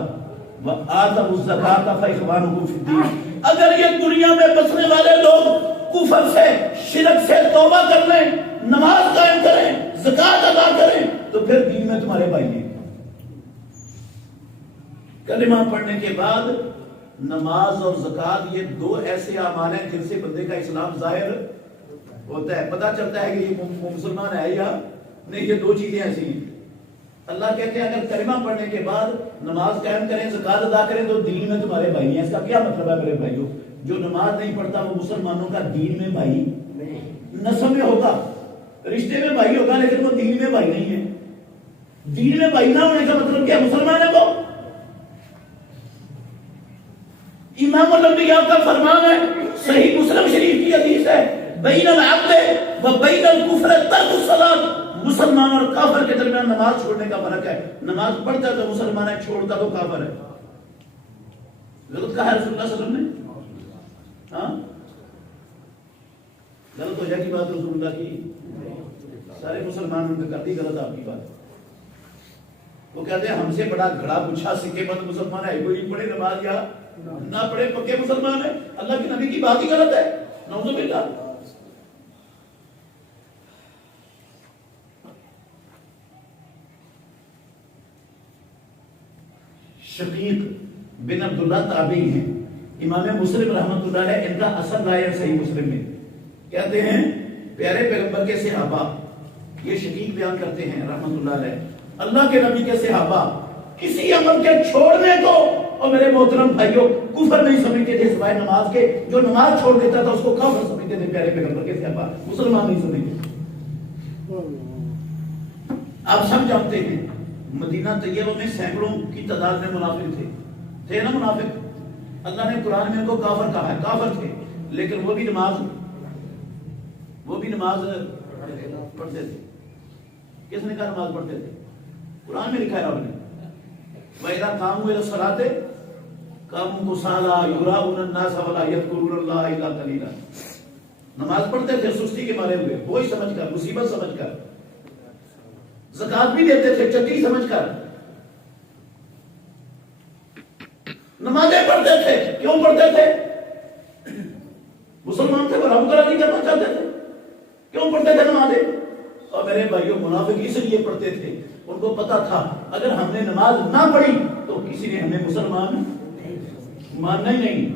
وَآتَوُا الزَّكَاةَ فَإِخْوَانُكُمْ فِي الدِّينِ. اگر یہ دنیا میں بسنے والے لوگ کفر سے, شرک سے توبہ کر لیں, نماز قائم کریں, زکوٰۃ ادا کریں, تو پھر دین میں تمہارے بھائی ہیں. کلمہ پڑھنے کے بعد نماز اور زکوٰۃ یہ 2 ایسے اعمال ہیں جن سے بندے کا اسلام ظاہر ہوتا ہے, پتہ چلتا ہے کہ یہ مسلمان ہے یا نہیں. یہ 2 چیزیں ایسی ہیں. اللہ کہتے ہیں اگر کلمہ پڑھنے کے بعد نماز قائم کریں, زکوٰۃ ادا کریں تو دین میں تمہارے بھائی ہیں. اس کا کیا مطلب ہے میرے بھائیوں؟ جو نماز نہیں پڑھتا وہ مسلمانوں کا دین میں بھائی نسب میں ہوگا, رشتے میں بھائی ہوگا لیکن وہ دین میں بھائی نہیں ہے. دین میں بھائی نہ ہونے کا مطلب کیا؟ مسلمان ہے وہ. امام الانبیاء کا فرمان ہے، صحیح مسلم شریف کی حدیث ہے، بین العبد و بین الکفر ترک الصلاۃ. مسلمان اور کافر کے درمیان نماز چھوڑنے کا فرق ہے. نماز پڑھتا تو مسلمان ہے، چھوڑتا تو کافر ہے. غلط کہا ہے رسول اللہ صلی اللہ علیہ وسلم نے؟ ہاں غلط ہو جائے گی بات رسول اللہ کی؟ سارے مسلمان ان کا کرتی غلط آپ کی بات. وہ کہتے ہیں ہم سے بڑا گھڑا پوچھا سکے مت مسلمان ہے کوئی پڑھے نماز یا نہ پڑھے پکے مسلمان ہے. اللہ کے نبی کی بات ہی غلط ہے. نعوذ باللہ. شقیق بن عبداللہ تابعی ہیں، امام مسلم رحمۃ اللہ علیہ ان کا اصل رائے ہے صحیح مسلم میں. کہتے ہیں پیارے پیغمبر کے صحابہ، یہ شقیق بیان کرتے ہیں رحمۃ اللہ علیہ، اللہ کے نبی کے صحابہ کسی عمل کے چھوڑنے کو، اور میرے محترم بھائیوں، کفر نہیں سمجھتے تھے سوائے نماز کے. جو نماز چھوڑ دیتا تھا اس کو کافر سمجھتے تھے پیارے پیغمبر کے صحابہ، مسلمان نہیں سمجھتے. آپ سب جانتے ہیں مدینہ طیبہ میں سینکڑوں کی تعداد میں منافق تھے نا منافق. اللہ نے قرآن میں ان کو کافر کہا ہے، کافر تھے لیکن وہ بھی نماز پڑھتے تھے. کس نے کہا نماز پڑھتے تھے؟ قرآن میں لکھا ہے رب نے، وَإِذَا قَامُوا إِلَى الصَّلَاةِ قَامُوا كُسَالَىٰ يُرَاءُونَ النَّاسَ وَلَا يَذْكُرُونَ اللَّهَ إِلَّا قَلِيلًا. نماز پڑھتے تھے سستی کے مارے ہوئے، بوجھ سمجھ کر، مصیبت سمجھ کر. زکات بھی دیتے تھے چٹی سمجھ کر. نمازیں پڑھتے تھے. کیوں پڑھتے تھے؟ مسلمان تھے پر ہم نہیں کرنا چاہتے تھے. کیوں پڑھتے تھے نمازیں؟ اور میرے بھائیوں منافق اس لیے پڑھتے تھے، ان کو پتا تھا اگر ہم نے نماز نہ پڑھی تو کسی نے ہمیں مسلمان ماننا ہی نہیں.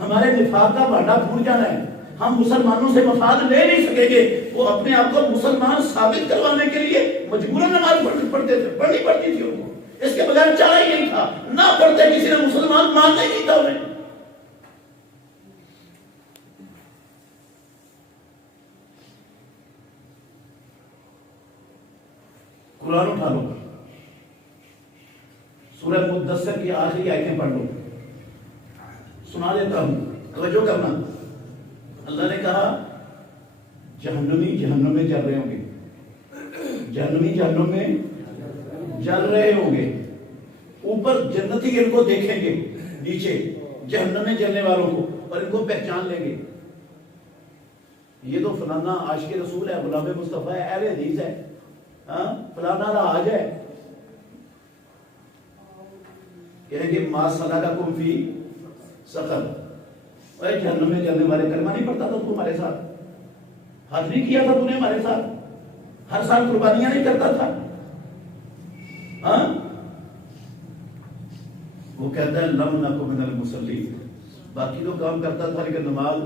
ہمارے نفاق کا بھانڈا پھوٹ جانا ہے. ہم مسلمانوں سے مفاد لے نہیں سکیں گے. وہ اپنے آپ کو مسلمان ثابت کروانے کے لیے مجبوراً نماز پڑھتے تھے، پڑھنی پڑتی تھی ان کو. اس کے بغیر چارہ ہی نہیں تھا. نہ پڑھتے کسی نے مسلمان ماننا ہی نہیں تھا انہیں. قرآن اٹھا لو، سورہ مدثر کی آخری آیتیں پڑھ لو. سنا دیتا ہوں، توجہ کرنا. اللہ نے کہا جہنمی جہنم میں جل رہے ہوں گے، جہنمی جہنم میں جل رہے ہوں گے. اوپر جنتی ان کو دیکھیں گے، نیچے جہنم میں جلنے والوں کو، اور ان کو پہچان لیں گے. یہ تو فلانا عاشق رسول ہے، غلام مصطفیٰ ہے، اہل حدیث ہے، فلانا راج ہے. کہیں گے ما سلککم فی سقر. اے جہنم میں جلنے والے، کلمہ نہیں پڑھتا تھا تو ہمارے ساتھ؟ حج نہیں کیا تھا تو نے ہمارے ساتھ؟ ہر سال قربانیاں نہیں کرتا تھا؟ وہ کہتا ہے لم نکن من المصلین. باقی تو کام کرتا تھا لیکن نماز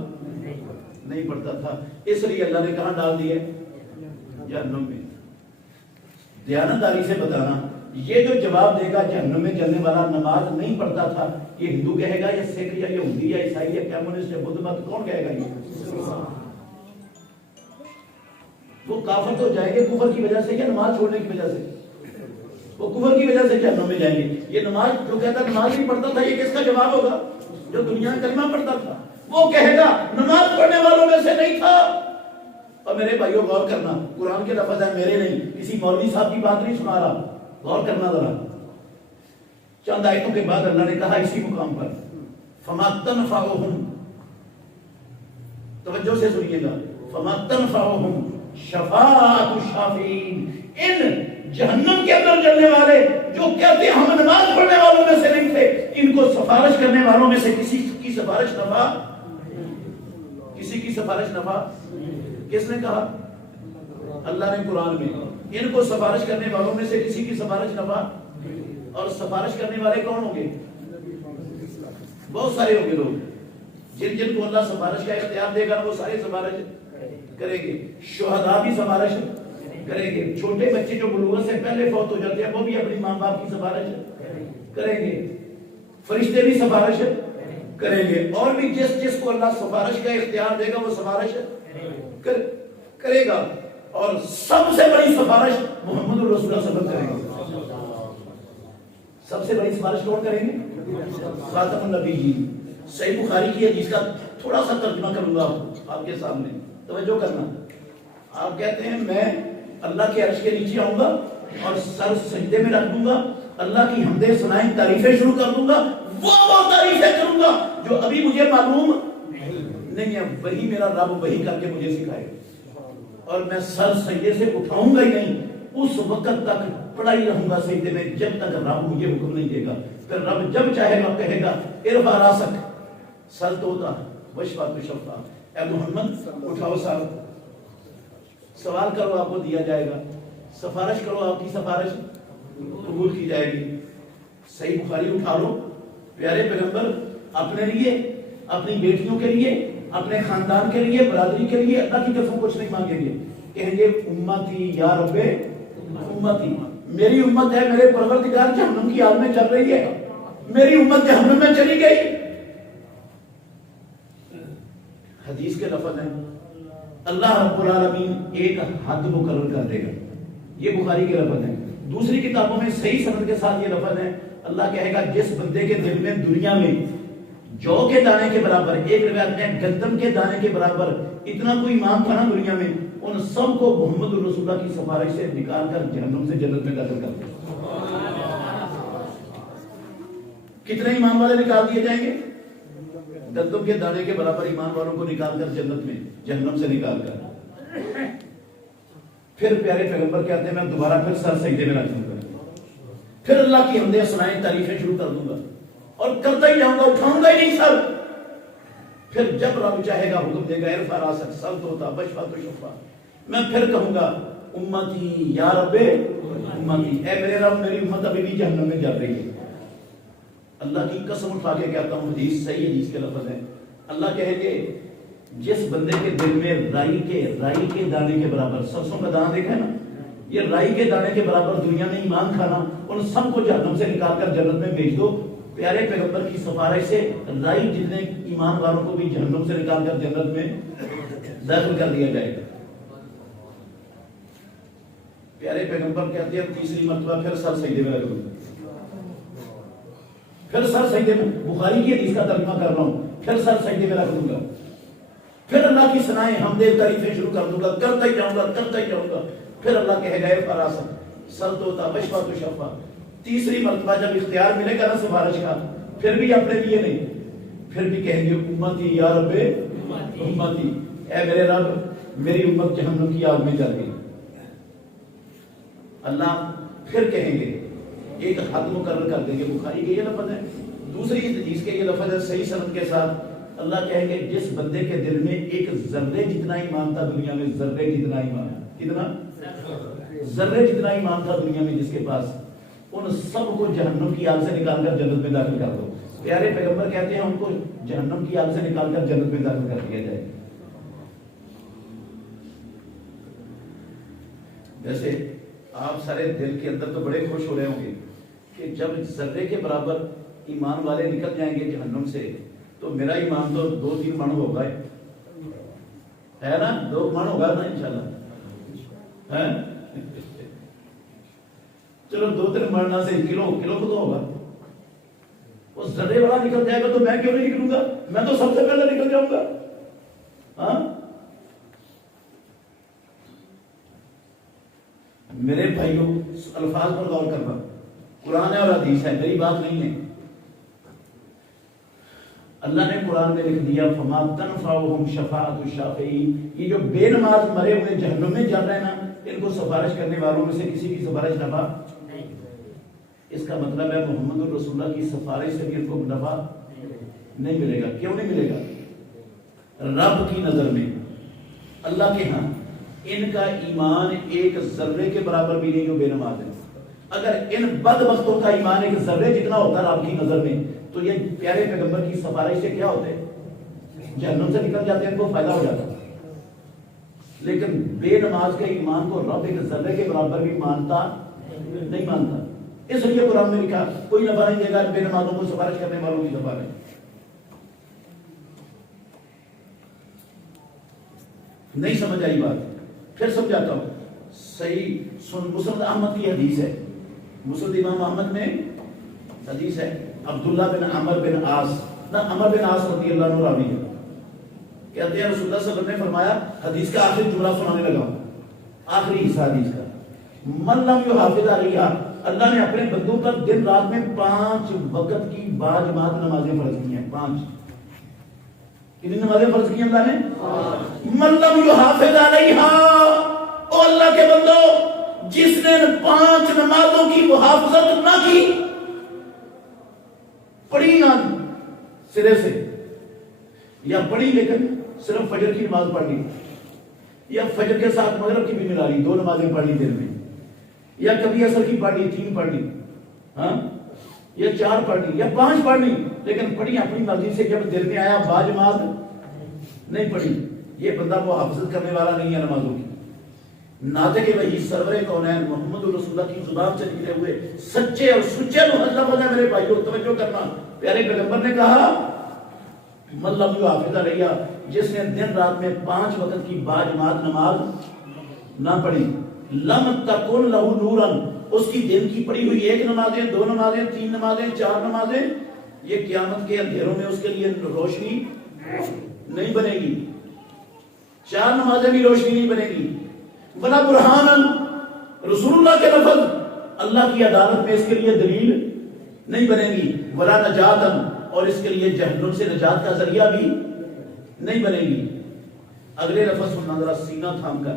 نہیں پڑھتا تھا. اس لیے اللہ نے کہاں ڈال دی ہے؟ جہنم میں. دیانتداری سے بتانا، یہ جو جواب دے گا جہنم میں جلنے والا نماز نہیں پڑھتا تھا، یہ ہندو کہے گا یا سکھ یا یہودی یا عیسائی یا کمیونسٹ یا بدھ مت، کون کہے گا؟ یہ وہ کافر تو جائیں گے کفر کی وجہ سے یا نماز چھوڑنے کی وجہ سے؟ وہ کفر کی وجہ سے جہنم میں جائیں گے. یہ نماز جو کہتا نماز نہیں پڑھتا تھا، یہ کس کا جواب ہوگا؟ جو دنیا میں کلمہ پڑھتا تھا. وہ کہے گا نماز پڑھنے والوں میں سے نہیں تھا. اور میرے بھائیوں غور کرنا، قرآن کے لفظ ہے، میرے نہیں، کسی مولوی صاحب کی بات نہیں سنا رہا. غور کرنا ذرا. چند آیتوں کے بعد اللہ نے کہا اسی مقام پر فما تنفعهم، توجہ سے سنیے گا، فما تنفعهم شفاعت الشافعین. ان جہنم کے اندر جلنے والے جو کہتے ہیں ہم نماز پڑھنے والوں میں سے نہیں تھے، ان کو سفارش کرنے والوں میں سے کسی کی سفارش نفع، کسی کی سفارش نفع. کس نے کہا؟ اللہ نے قرآن میں. ان کو سفارش کرنے والوں میں سے کسی کی سفارش نفع. اور سفارش کرنے والے کون ہوں گے؟ بہت سارے ہوں گے لوگ. جن جن کو اللہ سفارش کا اختیار دے گا وہ سارے سفارش کریں گے. شہداء بھی سفارش کریں گے. چھوٹے بچے جو بلوغت سے پہلے فوت ہو جاتے ہیں وہ بھی اپنی ماں باپ کی سفارش کریں گے. فرشتے بھی سفارش کریں گے. اور بھی جس جس کو اللہ سفارش کا اختیار دے گا وہ سفارش کرے گا. اور سب سے بڑی سفارش محمد الرسول اللہ صلی اللہ علیہ وسلم کریں گے. سب سے بڑی سفارش کون کریں گے؟ خاتم النبی جی. صحیح بخاری کی حدیث کا تھوڑا سا ترجمہ کروں گا آپ کے سامنے, توجہ کرنا. آپ کہتے ہیں میں اللہ کے عرش کے نیچے آؤں گا اور سر سجدے میں رکھ دوں گا, اللہ کی حمدیں ثنائیں تعریفیں شروع کر دوں گا, وہ تعریفیں کروں گا جو ابھی مجھے معلوم نہیں ہے, وہی میرا رب وہی کر کے مجھے سکھائے, اور میں سر سجدے سے اٹھاؤں گا ہی نہیں, اس وقت تک پڑا ہی رہوں گا سجدے میں جب تک رب مجھے حکم نہیں دے گا. پھر رب جب چاہے گا کہے گا ارفع راسک, سر توتا وشفا تشفا, اے محمد اٹھاؤ سر, سوال کرو آپ کو دیا جائے گا, سفارش کرو آپ کی سفارش قبول کی جائے گی. صحیح بخاری اٹھا لو, پیارے پیغمبر اپنے لیے, اپنی بیٹیوں کے لیے, اپنے خاندان کے لیے, برادری کے لیے اللہ کی قسم کچھ نہیں مانگیں گے, کہیں گے امتی یا رب امتی, میری امت ہے, میرے پروردگار جہنم کی آگ میں چل رہی ہے, میری امت جہنم میں چلی گئی. حدیث کے لفظ ہیں اللہ رب العالمین ایک حد مقرر کر دے گا, یہ بخاری کے لفظ ہیں. دوسری کتابوں میں صحیح سند کے ساتھ یہ لفظ ہے, اللہ کہے گا جس بندے کے دل میں دنیا میں جو کے دانے کے برابر, ایک روایت میں گندم کے دانے کے برابر اتنا کوئی ایمان تھا نا دنیا میں, ان سب کو محمد الرسول اللہ کی سفارش سے نکال کر جہنم سے جنت میں داخل کر دے. کتنے ایمان والے نکال دیے جائیں گے؟ گندم کے دانے کے برابر ایمان والوں کو نکال کر جنت میں, جہنم سے نکال کر. پھر پیارے پیغمبر کہتے ہیں میں دوبارہ پھر سر سجدے میں رکھ دوں گا, پھر اللہ کی حمدیں ثنائیں تعریفیں شروع کر دوں گا اور کرتا ہی جاؤں گا, اٹھاؤں گا ہی نہیں سر. پھر جب رب چاہے گا حکم دے گا ارفع راسک, سر توتا وشفا تشفا, میں پھر کہوں گا امتی یا رب امتی, اے میرے رب میری امت ابھی بھی جہنم میں جل رہی ہے. اللہ کی قسم اٹھا کے کہتا ہوں, حدیث صحیح حدیث کے لفظ ہیں, اللہ کہے گے جس بندے کے دل میں رائی کے دانے کے برابر, سرسوں کا دانہ دیکھا ہے نا, یہ رائی کے دانے کے برابر دنیا میں ایمان کھانا, ان سب کو جہنم سے نکال کر جنت میں بھیج دو. پیارے پیغمبر کی سفارش سے رائی جتنے ایمان والوں کو بھی جہنم سے نکال کر جنت میں داخل کر دیا جائے گا. پیارے پیغمبر کہتے ہیں تیسری مرتبہ پھر سر سجدے میں رکھ دوں گا, پھر سر سجدے میں, بخاری کی حدیث کا ترجمہ کر رہا ہوں, پھر سر سجدے میں رکھ دوں گا, پھر اللہ کی ثنائیں حمدیں تعریفیں شروع کر دوں گا, کرتا ہی جاؤں گا, کرتا ہی جاؤں گا. پھر اللہ کہے گا ارفع راسک, سر توتا وشفا تشفا. تیسری مرتبہ جب اختیار ملے گا نا سفارش کا, پھر بھی اپنے لیے نہیں, پھر بھی کہیں گے امتی یا رب امتی, اے میرے رب میری امت جہنم کی آگ میں جل گئی. اللہ پھر کہیں گے, ایک حد مقرر کر دیں گے. بخاری کے یہ لفظ ہے, دوسری حدیث کے یہ لفظ ہے صحیح سند کے ساتھ. اللہ کہیں گے جس بندے کے دل میں ایک ذرے جتنا ایمان تھا دنیا میں, ذرے جتنا ایمان, کتنا ذرے جتنا ایمان تھا دنیا میں جس کے پاس, ان سب کو جہنم کی آگ سے نکال کر جنت میں داخل کر دو. پیارے پیغمبر کہتے ہیں ان کو جہنم کی آگ سے نکال کر جنت میں داخل کر دیا جائے. جیسے آپ سارے دل کے اندر تو بڑے خوش ہو رہے ہوں گے کہ جب ذرے کے برابر ایمان والے نکل جائیں گے جہنم سے, تو میرا ایمان تو 2-3 من ہوگا ہے نا, 2 من ہوگا نا انشاءاللہ. چلو 2-3 من سے کلو کو تو ہوگا. وہ ذرے والا نکل جائے گا تو میں کیوں نہیں نکلوں گا, میں تو سب سے پہلے نکل جاؤں گا. ہاں میرے بھائیوں, الفاظ پر غور کرنا, قرآن ہے اور حدیث ہے, میری بات نہیں ہے. اللہ نے قرآن میں لکھ دیا فما تنفعهم شفاعت الشافعین, یہ جو بے نماز مرے ہوئے جہنم میں جل رہے ہیں نا, ان کو سفارش کرنے والوں میں سے کسی کی سفارش نفع نہیں. اس کا مطلب ہے محمد الرسول اللہ کی سفارش سے بھی ان کو نفع نہیں ملے گا. کیوں نہیں ملے گا؟ رب کی نظر میں, اللہ کے ہاں ان کا ایمان ایک ذرے کے برابر بھی نہیں جو بے نماز ہے. اگر ان بدبختوں کا ایمان ایک ذرے جتنا ہوتا ہے رب کی نظر میں, تو یہ پیارے پیغمبر کی سفارش سے کیا ہوتے ہیں, جہنم سے نکل جاتے ہیں, ان کو فائدہ ہو جاتا. لیکن بے نماز کے ایمان کو رب ایک ذرے کے برابر بھی مانتا نہیں مانتا. اس لیے قرآن میں لکھا کوئی نفع نہیں دے گا بے نمازوں کو سفارش کرنے والوں کی سفارش. نہیں سمجھ آئی بات؟ پھر سمجھاتا ہوں. صحیح مسند احمد کی حدیث ہے, مسند امام احمد میں حدیث ہے, عبداللہ بن عمر بن عاص نہ عمر بن عاص رضی اللہ عنہ راوی ہے, کہتے ہیں رسول اللہ صلی اللہ علیہ وسلم نے فرمایا, حدیث کا آخری جملہ سنانے لگا ہوں, آخری حصہ حدیث کا, من لم یحافظ علیہا, اللہ نے اپنے بندوں پر دن رات میں 5 وقت کی باجماعت نمازیں فرض کی ہیں. 5 کتنی نمازیں فرض کی ہیں اللہ نے؟ من لم یحافظ علیہا, او اللہ کے بندو جس نے 5 نمازوں کی محافظت نہ کی, پڑھی نہ سرے سے, یا پڑھی لیکن صرف فجر کی نماز پڑھ لی, یا فجر کے ساتھ مغرب کی بھی ملا لی, 2 نمازیں پڑھ لی دن میں, یا کبھی عصر کی پڑھ لی, 3 پڑھ لی, ہاں, یا 4 پڑھ لی, یا 5 پڑھ لی, لیکن پڑھی اپنی مرضی سے, جب دل میں آیا باجماعت نہیں پڑھی, یہ بندہ وہ حافظت کرنے والا نہیں ہے نمازوں کی. ناطق وحی سرور کونین محمد رسول اللہ کی زبان سے نکلے ہوئے سچے اور سچے لفظ ہیں میرے بھائیو, توجہ کرنا. پیارے پیغمبر نے کہا من لم یحافظ علیہا, جس نے دن رات میں 5 وقت کی باجماعت نماز نہ پڑھی, لم تکن لہ نورا, اس کی دن کی پڑھی ہوئی 1 نمازیں, 2 نمازیں, 3 نمازیں, 4 نمازیں, یہ قیامت کے اندھیروں میں اس کے لیے روشنی نہیں بنے گی. 4 نمازیں بھی روشنی نہیں بنے گی. ولا برہان, رسول اللہ کے لفظ اللہ کی عدالت میں اس کے لیے دلیل نہیں بنے گی. ولا نجاتن, اور اس کے لیے جہنم سے نجات کا ذریعہ بھی نہیں بنے گی. اگلے لفظ سننا ذرا سینہ تھام کر,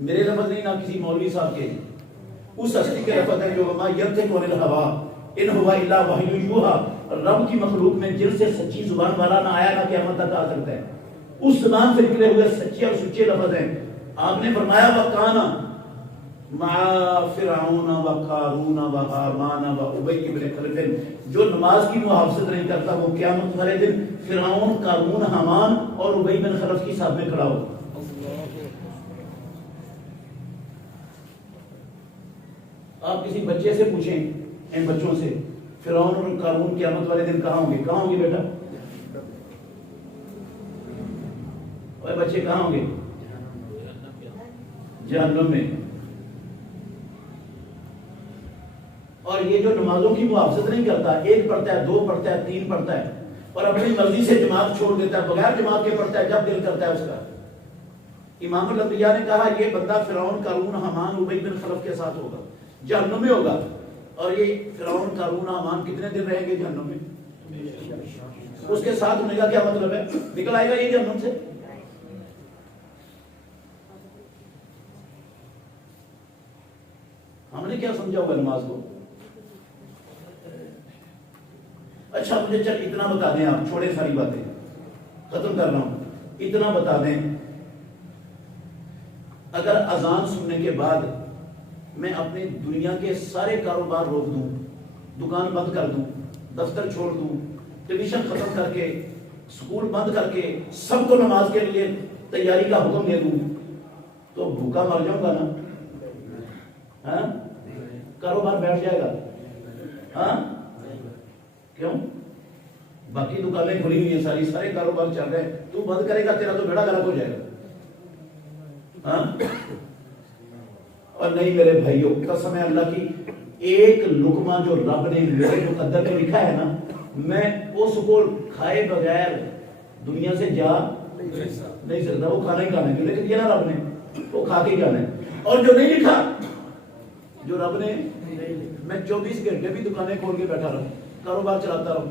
میرے لفظ نہیں, نہ کسی مولوی صاحب کے, اس ہستی کے لفظ ہے جو وما ینطق عن الہوا ان هو الا وحی یوحی, رب کی مخلوق میں جن سے سچی زبان والا نہ آیا نہ قیامت تک آ سکتا ہے, اس زبان سے نکلے ہوئے سچے اور سچے لفظ ہیں. آپ نے فرمایا وکانا مع فرعون وقارون وہامان وابی بن خلف, جو نماز کی محافظت نہیں کرتا وہ قیامت والے دن فرعون, قارون, حامان اور ابی بن خلف کی صف میں کھڑا ہو. آپ کسی بچے سے پوچھیں, ان بچوں سے, فرعون اور قارون قیامت والے دن کہاں ہوں گے؟ کہاں ہوں گے بیٹا؟ اور بچے کہاں ہوں گے؟ جہنم میں. اور یہ جو نمازوں کی محافظت نہیں کرتا, 1 پڑھتا ہے, 2 پڑھتا ہے, 3 پڑھتا ہے, اور اپنی مرضی سے جماعت چھوڑ دیتا ہے, بغیر جماعت کے پڑھتا ہے جب دل کرتا ہے اس کا, امام الانبیاء نے کہا یہ بندہ فرعون, قارون, حامان, ابی بن خلف کے ساتھ ہوگا, جہنم میں ہوگا. اور یہ فرعون, قارون, حامان کتنے دن رہیں گے جہنم میں؟ اس کے ساتھ ہونے کا کیا مطلب ہے؟ نکل آئے گا یہ جہنم سے. ہم نے کیا سمجھا ہوگا نماز کو؟ اچھا مجھے چل اتنا بتا دیں, آپ چھوڑے ساری باتیں, ختم کر رہا ہوں, اتنا بتا دیں, اگر اذان سننے کے بعد میں اپنے دنیا کے سارے کاروبار روک دوں, دکان بند کر دوں, دفتر چھوڑ دوں, ٹیوشن ختم کر کے, اسکول بند کر کے, سب کو نماز کے لیے تیاری کا حکم دے دوں, تو بھوکا مر جاؤں گا نا؟ ہاں, کاروبار بیٹھ جائے گا. ہاں کیوں؟ باقی دکانیں کھلی ہوئی ہیں, سارے کاروبار چل رہے ہیں, تو بند کرے گا تیرا تو بیڑا غرق ہو جائے گا. ہاں, اور نہیں میرے بھائیوں, قسم ہے اللہ کی, ایک لقمہ جو رب نے میرے مقدر میں لکھا ہے نا, میں اس کو کھائے بغیر دنیا سے جا نہیں سکتا. وہ کھانا ہی کھانا ہے, جو لکھ دیا نا رب نے وہ کھا کے جانا ہے. اور جو نہیں لکھا, جو رب نے, میں 24 گھنٹے بھی دکانیں کھول کے بیٹھا رہا, کاروبار چلاتا رہا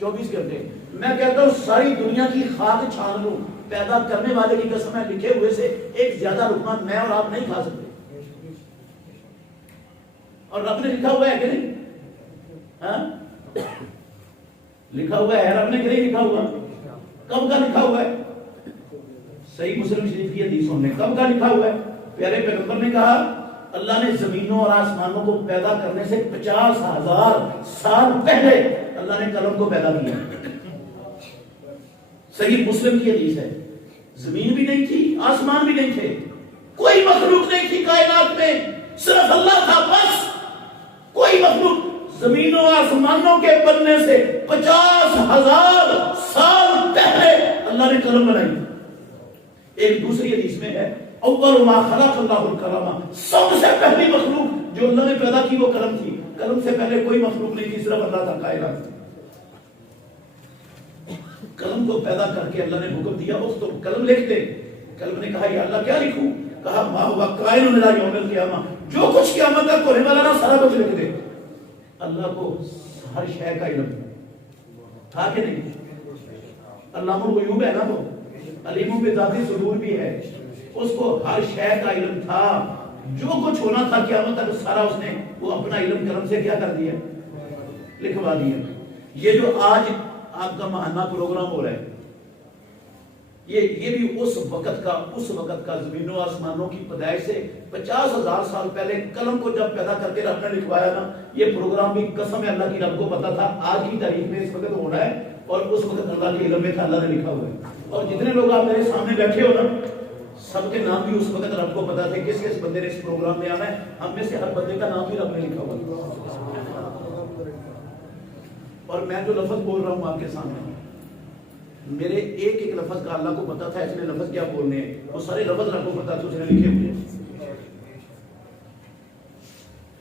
24 گھنٹے, میں کہتا ہوں ساری دنیا کی خاک چھان لوں, پیدا کرنے والے کی قسم ہے لکھے ہوئے سے ایک زیادہ لقمہ میں اور آپ نہیں کھا سکتے. اور رب نے لکھا ہوا ہے کہ نہیں؟ ہاں, لکھا ہوا ہے رب نے کہ نہیں لکھا ہوا؟ کب کا لکھا ہوا ہے؟ صحیح مسلم شریف کی حدیثوں میں کب کا لکھا ہوا ہے؟ پیارے پیغمبر نے کہا اللہ نے زمینوں اور آسمانوں کو پیدا کرنے سے 50,000 سال پہلے اللہ نے قلم کو پیدا کیا. صحیح مسلم کی حدیث ہے. زمین بھی نہیں تھی, آسمان بھی نہیں تھے, کوئی مخلوق نہیں تھی کائنات میں, صرف اللہ تھا بس. کوئی مخلوق, زمینوں آسمانوں کے بننے سے 50,000 سال پہلے اللہ نے قلم بنائی. ایک دوسری حدیث میں ہے اول ما خلق اللہ القلم، سب سے پہلی مخلوق جو اللہ نے پیدا کی وہ قلم تھی. قلم سے پہلے کوئی مخلوق نہیں تھی، صرف اللہ تھا کائنات. قلم کو پیدا کر کے اللہ نے حکم دیا اس تو قلم لکھ دے. قلم نے کہا یا اللہ کیا لکھوں؟ کہا ما ہوا قائل الی یوم القیامہ، جو کچھ قیامت تک ہونے والا نا سارا کچھ لکھ دے. اللہ کو ہر شے کا علم تھا کہ نہیں؟ علام الغیوب ہے نا، وہ علیم بذات صدور بھی ہے. اس کو ہر شے کا علم تھا، جو کچھ ہونا تھا قیامت تک سارا اس نے وہ اپنا علم قلم سے کیا کر دیا، لکھوا دیا. یہ جو آج آپ کا ماہانہ پروگرام ہو رہا ہے، یہ بھی اس وقت کا زمین و آسمانوں کی پیدائش سے 50,000 سال پہلے قلم کو جب پیدا کر کے رب نے لکھوایا نا. یہ پروگرام بھی قسم ہے اللہ کی رب کو پتا تھا آج کی تاریخ میں اس وقت ہونا ہے، اور اس وقت اللہ کے علم میں تھا، اللہ نے لکھا ہوا ہے. اور جتنے لوگ آپ میرے سامنے بیٹھے ہو نا، سب کے نام بھی اس وقت رب کو پتا تھے کس کس بندے نے اس پروگرام میں آنا ہے. ہم میں سے ہر بندے کا نام بھی رب نے لکھا ہوا ہے. اور میں جو لفظ بول رہا ہوں آپ کے سامنے، میرے ایک ایک لفظ کا اللہ کو پتا تھا اس نے لفظ کیا بولنے ہیں. وہ سارے لفظ رب کو پتا تھا، اس نے لکھے ہوئے.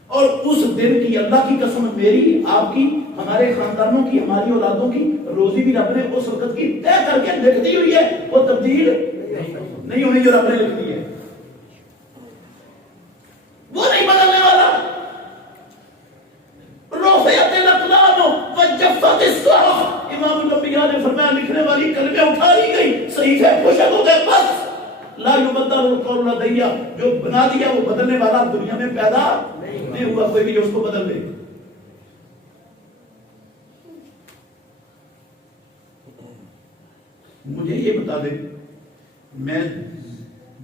اور اس دن کی اللہ کی قسم، میری آپ کی ہمارے خاندانوں کی ہماری اولادوں کی روزی بھی رب نے اس وقت کی طے کر کے لکھ دی ہوئی ہے. وہ تبدیل نہیں ہونی جو رب نے لکھ دی ہے، وہ نہیں بدلنے والا. رفعت الاقلام وجفت الصحف، امام الانبیاء نے فرمایا لکھنے والی قلمیں اٹھا لی گئی، صحیفے خشک ہو گئے، بس. لا یبدل القول لدی، جو بنا دیا وہ بدلنے والا دنیا میں پیدا نہیں ہوا کوئی بھی جو اس کو بدل دے. مجھے یہ بتا دیں، میں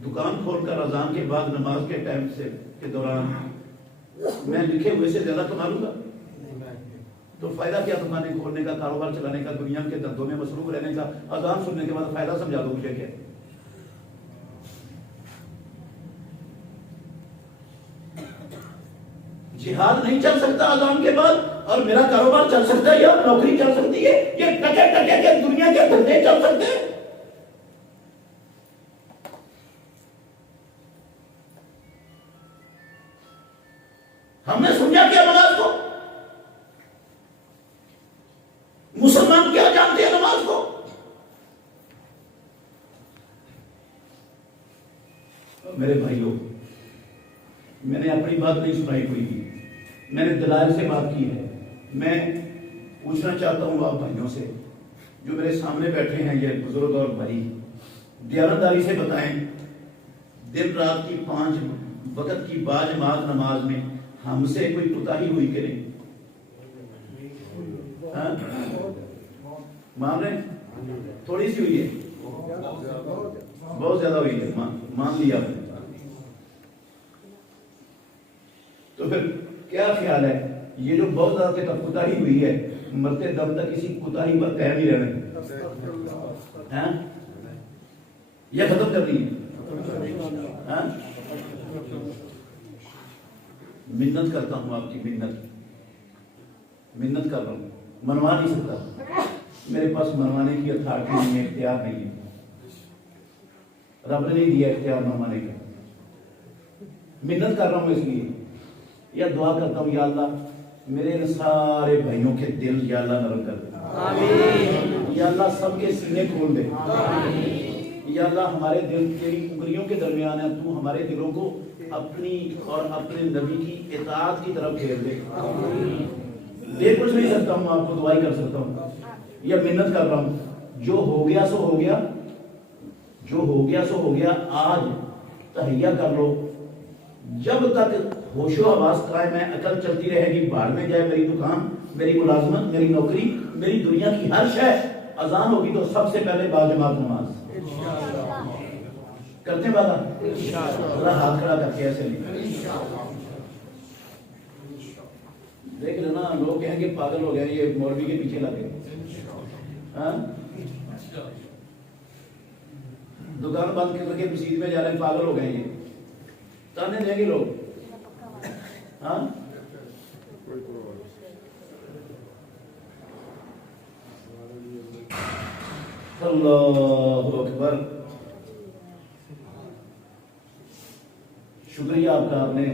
دکان کھول کر اذان کے بعد نماز کے ٹائم سے کے دوران میں لکھے ہوئے سے زیادہ کما لوں گا؟ تو فائدہ کیا دکانیں کھولنے کا، کاروبار چلانے کا، دنیا کے دردوں میں مصروف رہنے کا؟ اذان سننے کے بعد فائدہ سمجھا دو مجھے کیا. جہاد نہیں چل سکتا اذان کے بعد، اور میرا کاروبار چل سکتا ہے یا نوکری چل سکتی ہے، یہ ٹکے ٹکے کے دنیا کے دھندے چل سکتے ہیں. ہم نے سمجھا کیا نماز کو؟ مسلمان کیا جانتے ہیں نماز کو؟ میرے بھائیوں، میں نے اپنی بات نہیں سنائی کوئی بھی، میں نے دلائل سے بات کی ہے. میں پوچھنا چاہتا ہوں آپ بھائیوں سے جو میرے سامنے بیٹھے ہیں، یہ بزرگ اور بھائی، دیانتداری سے بتائیں، دن رات کی 5 وقت کی باجماعت نماز میں ہم سے کوئی کوتاہی ہوئی کہ نہیں؟ مان رہے ہیں؟ تھوڑی سی ہوئی ہے، بہت زیادہ ہوئی ہے، مان لیا. تو پھر کیا خیال ہے، یہ جو بہت زیادہ کوتاہی ہوئی ہے، مرتے دم تک کسی کوتاہی پر قائم نہیں رہنا یا ختم کرنی ہے؟ منت کرتا ہوں آپ کی، منت کر رہا ہوں، منوا نہیں سکتا، میرے پاس منوانے کی اتھارٹی نہیں ہے، اختیار نہیں ہے، رب نے نہیں دیا اختیار منوانے کا. منت کر رہا ہوں اس لیے، یا دعا کرتا ہوں یا اللہ میرے ان سارے بھائیوں کے دل یا اللہ نرم کر دے، آمین. یا اللہ سب کے سینے کھول دے، آمین. یا اللہ ہمارے دل تیری انگلیوں کے درمیان ہے، تو ہمارے دلوں کو اپنی اور اپنے نبی کی اطاعت کی طرف پھیر دے. دے کچھ نہیں سکتا ہوں، آپ کو دعائی کر سکتا ہوں، یا منت کر رہا ہوں. جو ہو گیا سو ہو گیا، جو ہو گیا سو ہو گیا. آج تہیہ کر لو، جب تک ہوش و حواس قائم ہے، عقل چلتی رہے گی، باہر میں جائے میری دکان، میری ملازمت، میری نوکری، میری دنیا کی ہر شے، اذان ہوگی تو سب سے پہلے باجماعت نماز. کرتے ہیں وعدہ؟ ذرا ہاتھ کھڑا کر کے ایسے نہیں. دیکھ لینا، لوگ کہیں کہ پاگل ہو گئے، یہ مولوی کے پیچھے لگے. دکان بند کر کے مسجد میں جا رہے ہیں، پاگل ہو گئے، یہ تانے دیں گے لوگ. اللہ اکبر. شکریہ آپ کا، آپ نے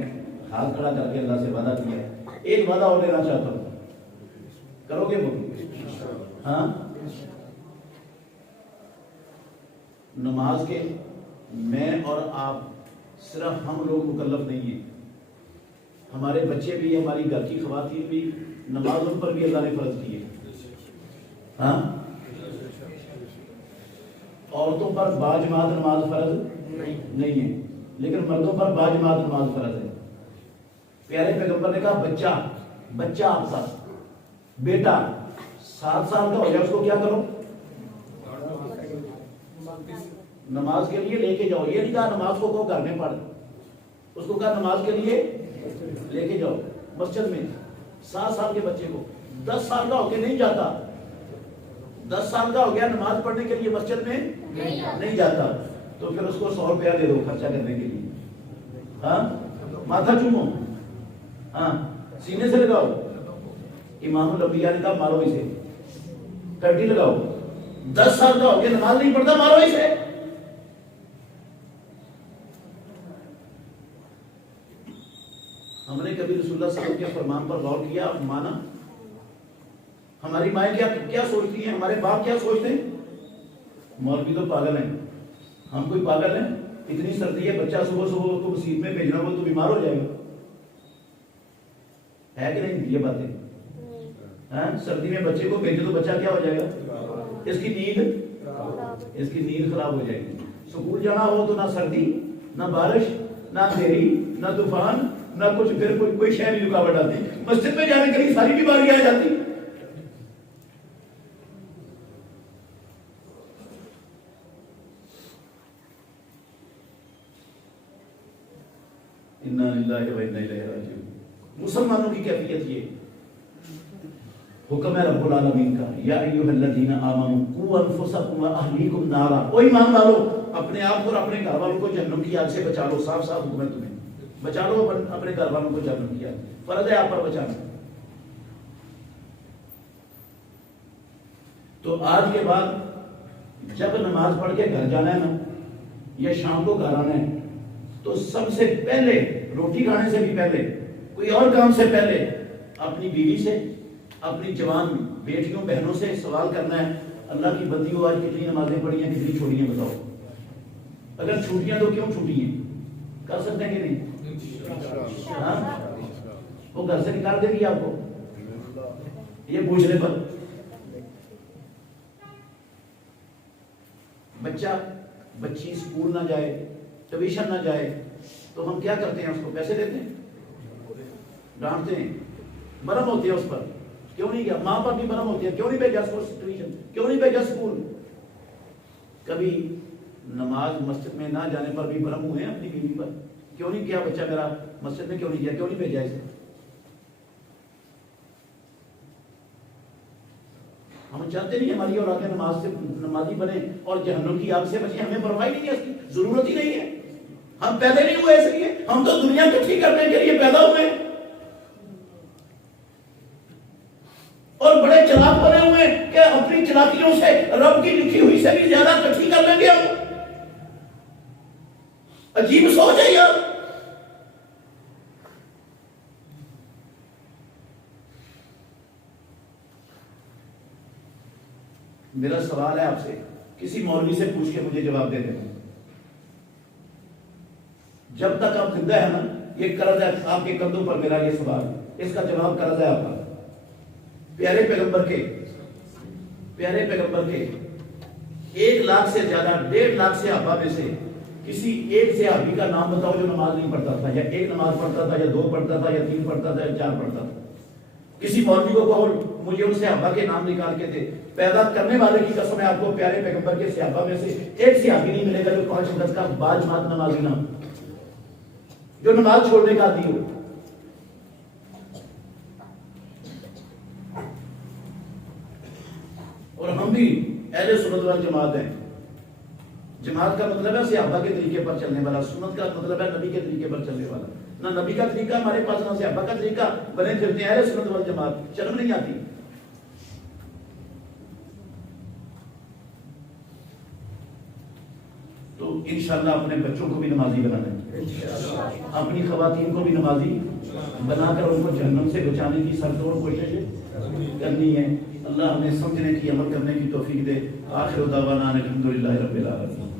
ہاتھ کھڑا کر کے اللہ سے وعدہ کیا ہے. ایک وعدہ اور لینا چاہتا ہوں، کرو گے وہ؟ ہاں، نماز کے میں اور آپ صرف ہم لوگ مکلف نہیں ہیں، ہمارے بچے بھی، ہماری گھر کی خواتین بھی، نماز ان پر بھی اللہ نے فرض کی ہے. ہاں، عورتوں پر باجماعت نماز فرض نہیں ہے، لیکن مردوں پر باجماعت نماز فرض ہے. پیارے پیغمبر نے کہا بچہ آپ کا بیٹا 7 سال کا ہو جائے اس کو کیا کرو؟ نماز کے لیے لے کے جاؤ. یہ نہیں کہا نماز کو گھر میں پڑھ، اس کو کہا نماز کے لیے لے کے جاؤ مسجد میں. 7 سال کے بچے کو 10 سال کا ہو کے نہیں جاتا، 10 سال کا ہو گیا نماز پڑھنے کے لیے مسجد میں نہیں جاتا، تو پھر اس کو 100 روپیہ دے دو خرچہ کرنے کے لیے. ہاں، ماتھا چومو، ہاں، سینے سے لگاؤ. امام الانبیاء نے کہا مارو اسے، کٹی لگاؤ. 10 سال کا ہو گیا نماز نہیں پڑھتا، مارو اسے. ہم نے کبھی رسول اللہ صلی اللہ علیہ وسلم کے فرمان پر غور کیا، مانا؟ ہماری مائیں کیا سوچتی ہیں، ہمارے باپ کیا سوچتے ہیں؟ مولوی تو پاگل ہیں، ہم کوئی پاگل ہیں؟ اتنی سردی ہے، بچہ صبح صبح کو مسجد میں بھیجنا ہو تو بیمار ہو جائے گا. ہے کہ نہیں یہ باتیں؟ سردی میں بچے کو بھیجو تو بچہ کیا ہو جائے گا؟ اس کی نیند خراب ہو جائے گی. سکول جانا ہو تو نہ سردی، نہ بارش، نہ اندھیری، نہ طوفان، نہ کچھ، پھر کوئی شے نہیں رکاوٹ آتی. مسجد میں جانے کے لیے ساری بیماری آ جاتی. انا للہ و انا الیہ راجعون. مسلمانوں کی کیفیت یہ حکم ہے رب العالمین کا، یا ایھا الذین آمنوا قوا انفسکم واہلیکم نارا. او ایمان والو، اپنے آپ اور اپنے گھر والوں کو جہنم کی آگ سے بچا لو. صاف صاف حکم ہے تمہیں، بچا لو اپنے گھر والوں کو جہنم کی آگ. فرض ہے آپ پر بچانا. تو آج کے بعد جب نماز پڑھ کے گھر جانا ہے نا، یا شام کو گھر آنا ہے، تو سب سے پہلے روٹی کھانے سے بھی پہلے، کوئی اور کام سے پہلے، اپنی بیوی سے، اپنی جوان بیٹیوں بہنوں سے سوال کرنا ہے، اللہ کی بندیوں آج کتنی نمازیں پڑھی ہیں، کتنی چھوڑی ہیں بتاؤ. اگر چھوٹیاں تو کیوں چھوٹی ہیں؟ کر سکتے ہیں کہ نہیں؟ ہاں، وہ گھر سے نکال دے گی آپ کو یہ پوچھنے پر. بچی اسکول نہ جائے، ٹیوشن نہ جائے، تو ہم کیا کرتے ہیں؟ اس کو پیسے دیتے ہیں، ڈانٹتے ہیں، برہم ہوتے ہیں اس پر. کیوں نہیں گیا؟ ماں پر بھی برہم ہوتی ہے، کیوں نہیں بھیجا ٹیوشن، کیوں نہیں بھیجا اسکول. کبھی نماز مسجد میں نہ جانے پر بھی برہم ہوئے ہیں اپنی بیوی پر، کیوں نہیں کیا بچہ میرا مسجد میں، کیوں نہیں گیا، کیوں نہیں بھیجا اسے. ہم چاہتے نہیں ہماری اولادیں نماز سے نمازی بنے اور جہنم کی آگ سے بچیں. ہمیں پرواہ نہیں ہے، اس کی ضرورت ہی نہیں ہے. ہم پیدا نہیں ہوئے ایسے لیے، ہم تو دنیا کو ٹھیک کرنے کے لیے پیدا ہوئے ہیں، اور بڑے چلاک بنے ہوئے ہیں کہ اپنی چلاکیوں سے رب کی لکھی ہوئی سے بھی زیادہ کٹھی کر لیں گے ہم. عجیب سوچ ہے یار. میرا سوال ہے آپ سے، کسی مولوی سے پوچھ کے مجھے جواب دے دیں. جب تک آپ زندہ ہیں نا، یہ قرض ہے آپ کے کندھوں پر میرا یہ سوال، اس کا جواب قرض ہے آپ کا. پیارے پیغمبر کے 1 لاکھ سے زیادہ، 1.5 لاکھ صحابہ میں سے کسی ایک صحابی کا نام بتاؤ جو نماز نہیں پڑھتا تھا، یا 1 نماز پڑھتا تھا، یا 2 پڑھتا تھا، یا 3 پڑھتا تھا، یا 4 پڑھتا تھا. کسی مولوی کو کہو مجھے ان صحابہ کے نام نکال کے دے. پیدا کرنے والے کی قسم ہے آپ کو، پیارے پیغمبر کے صحابہ میں سے ایک صحابی نہیں ملے گا جو 5 وقت کا باجماعت نمازی نہ، جو نماز چھوڑنے کا عادی ہو. اور ہم بھی اہل سنت والجماعت ہیں. جماعت کا مطلب ہے صحابہ کے طریقے پر چلنے والا، سنت کا مطلب ہے نبی کے طریقے پر چلنے والا. نہ نبی کا طریقہ ہمارے پاس، نہ صحابہ کا طریقہ، بنے پھرتے ہیں اہل سنت والجماعت. شرم نہیں آتی؟ تو انشاءاللہ اپنے بچوں کو بھی نمازی بنانا ہے، اپنی خواتین کو بھی نمازی بنا کر ان کو جہنم سے بچانے کی سرتوڑ کوشش کرنی ہے۔ اللہ ہمیں سمجھنے کی، عمل کرنے کی توفیق دے۔ آخر دعوانا الحمدللہ رب العالمین۔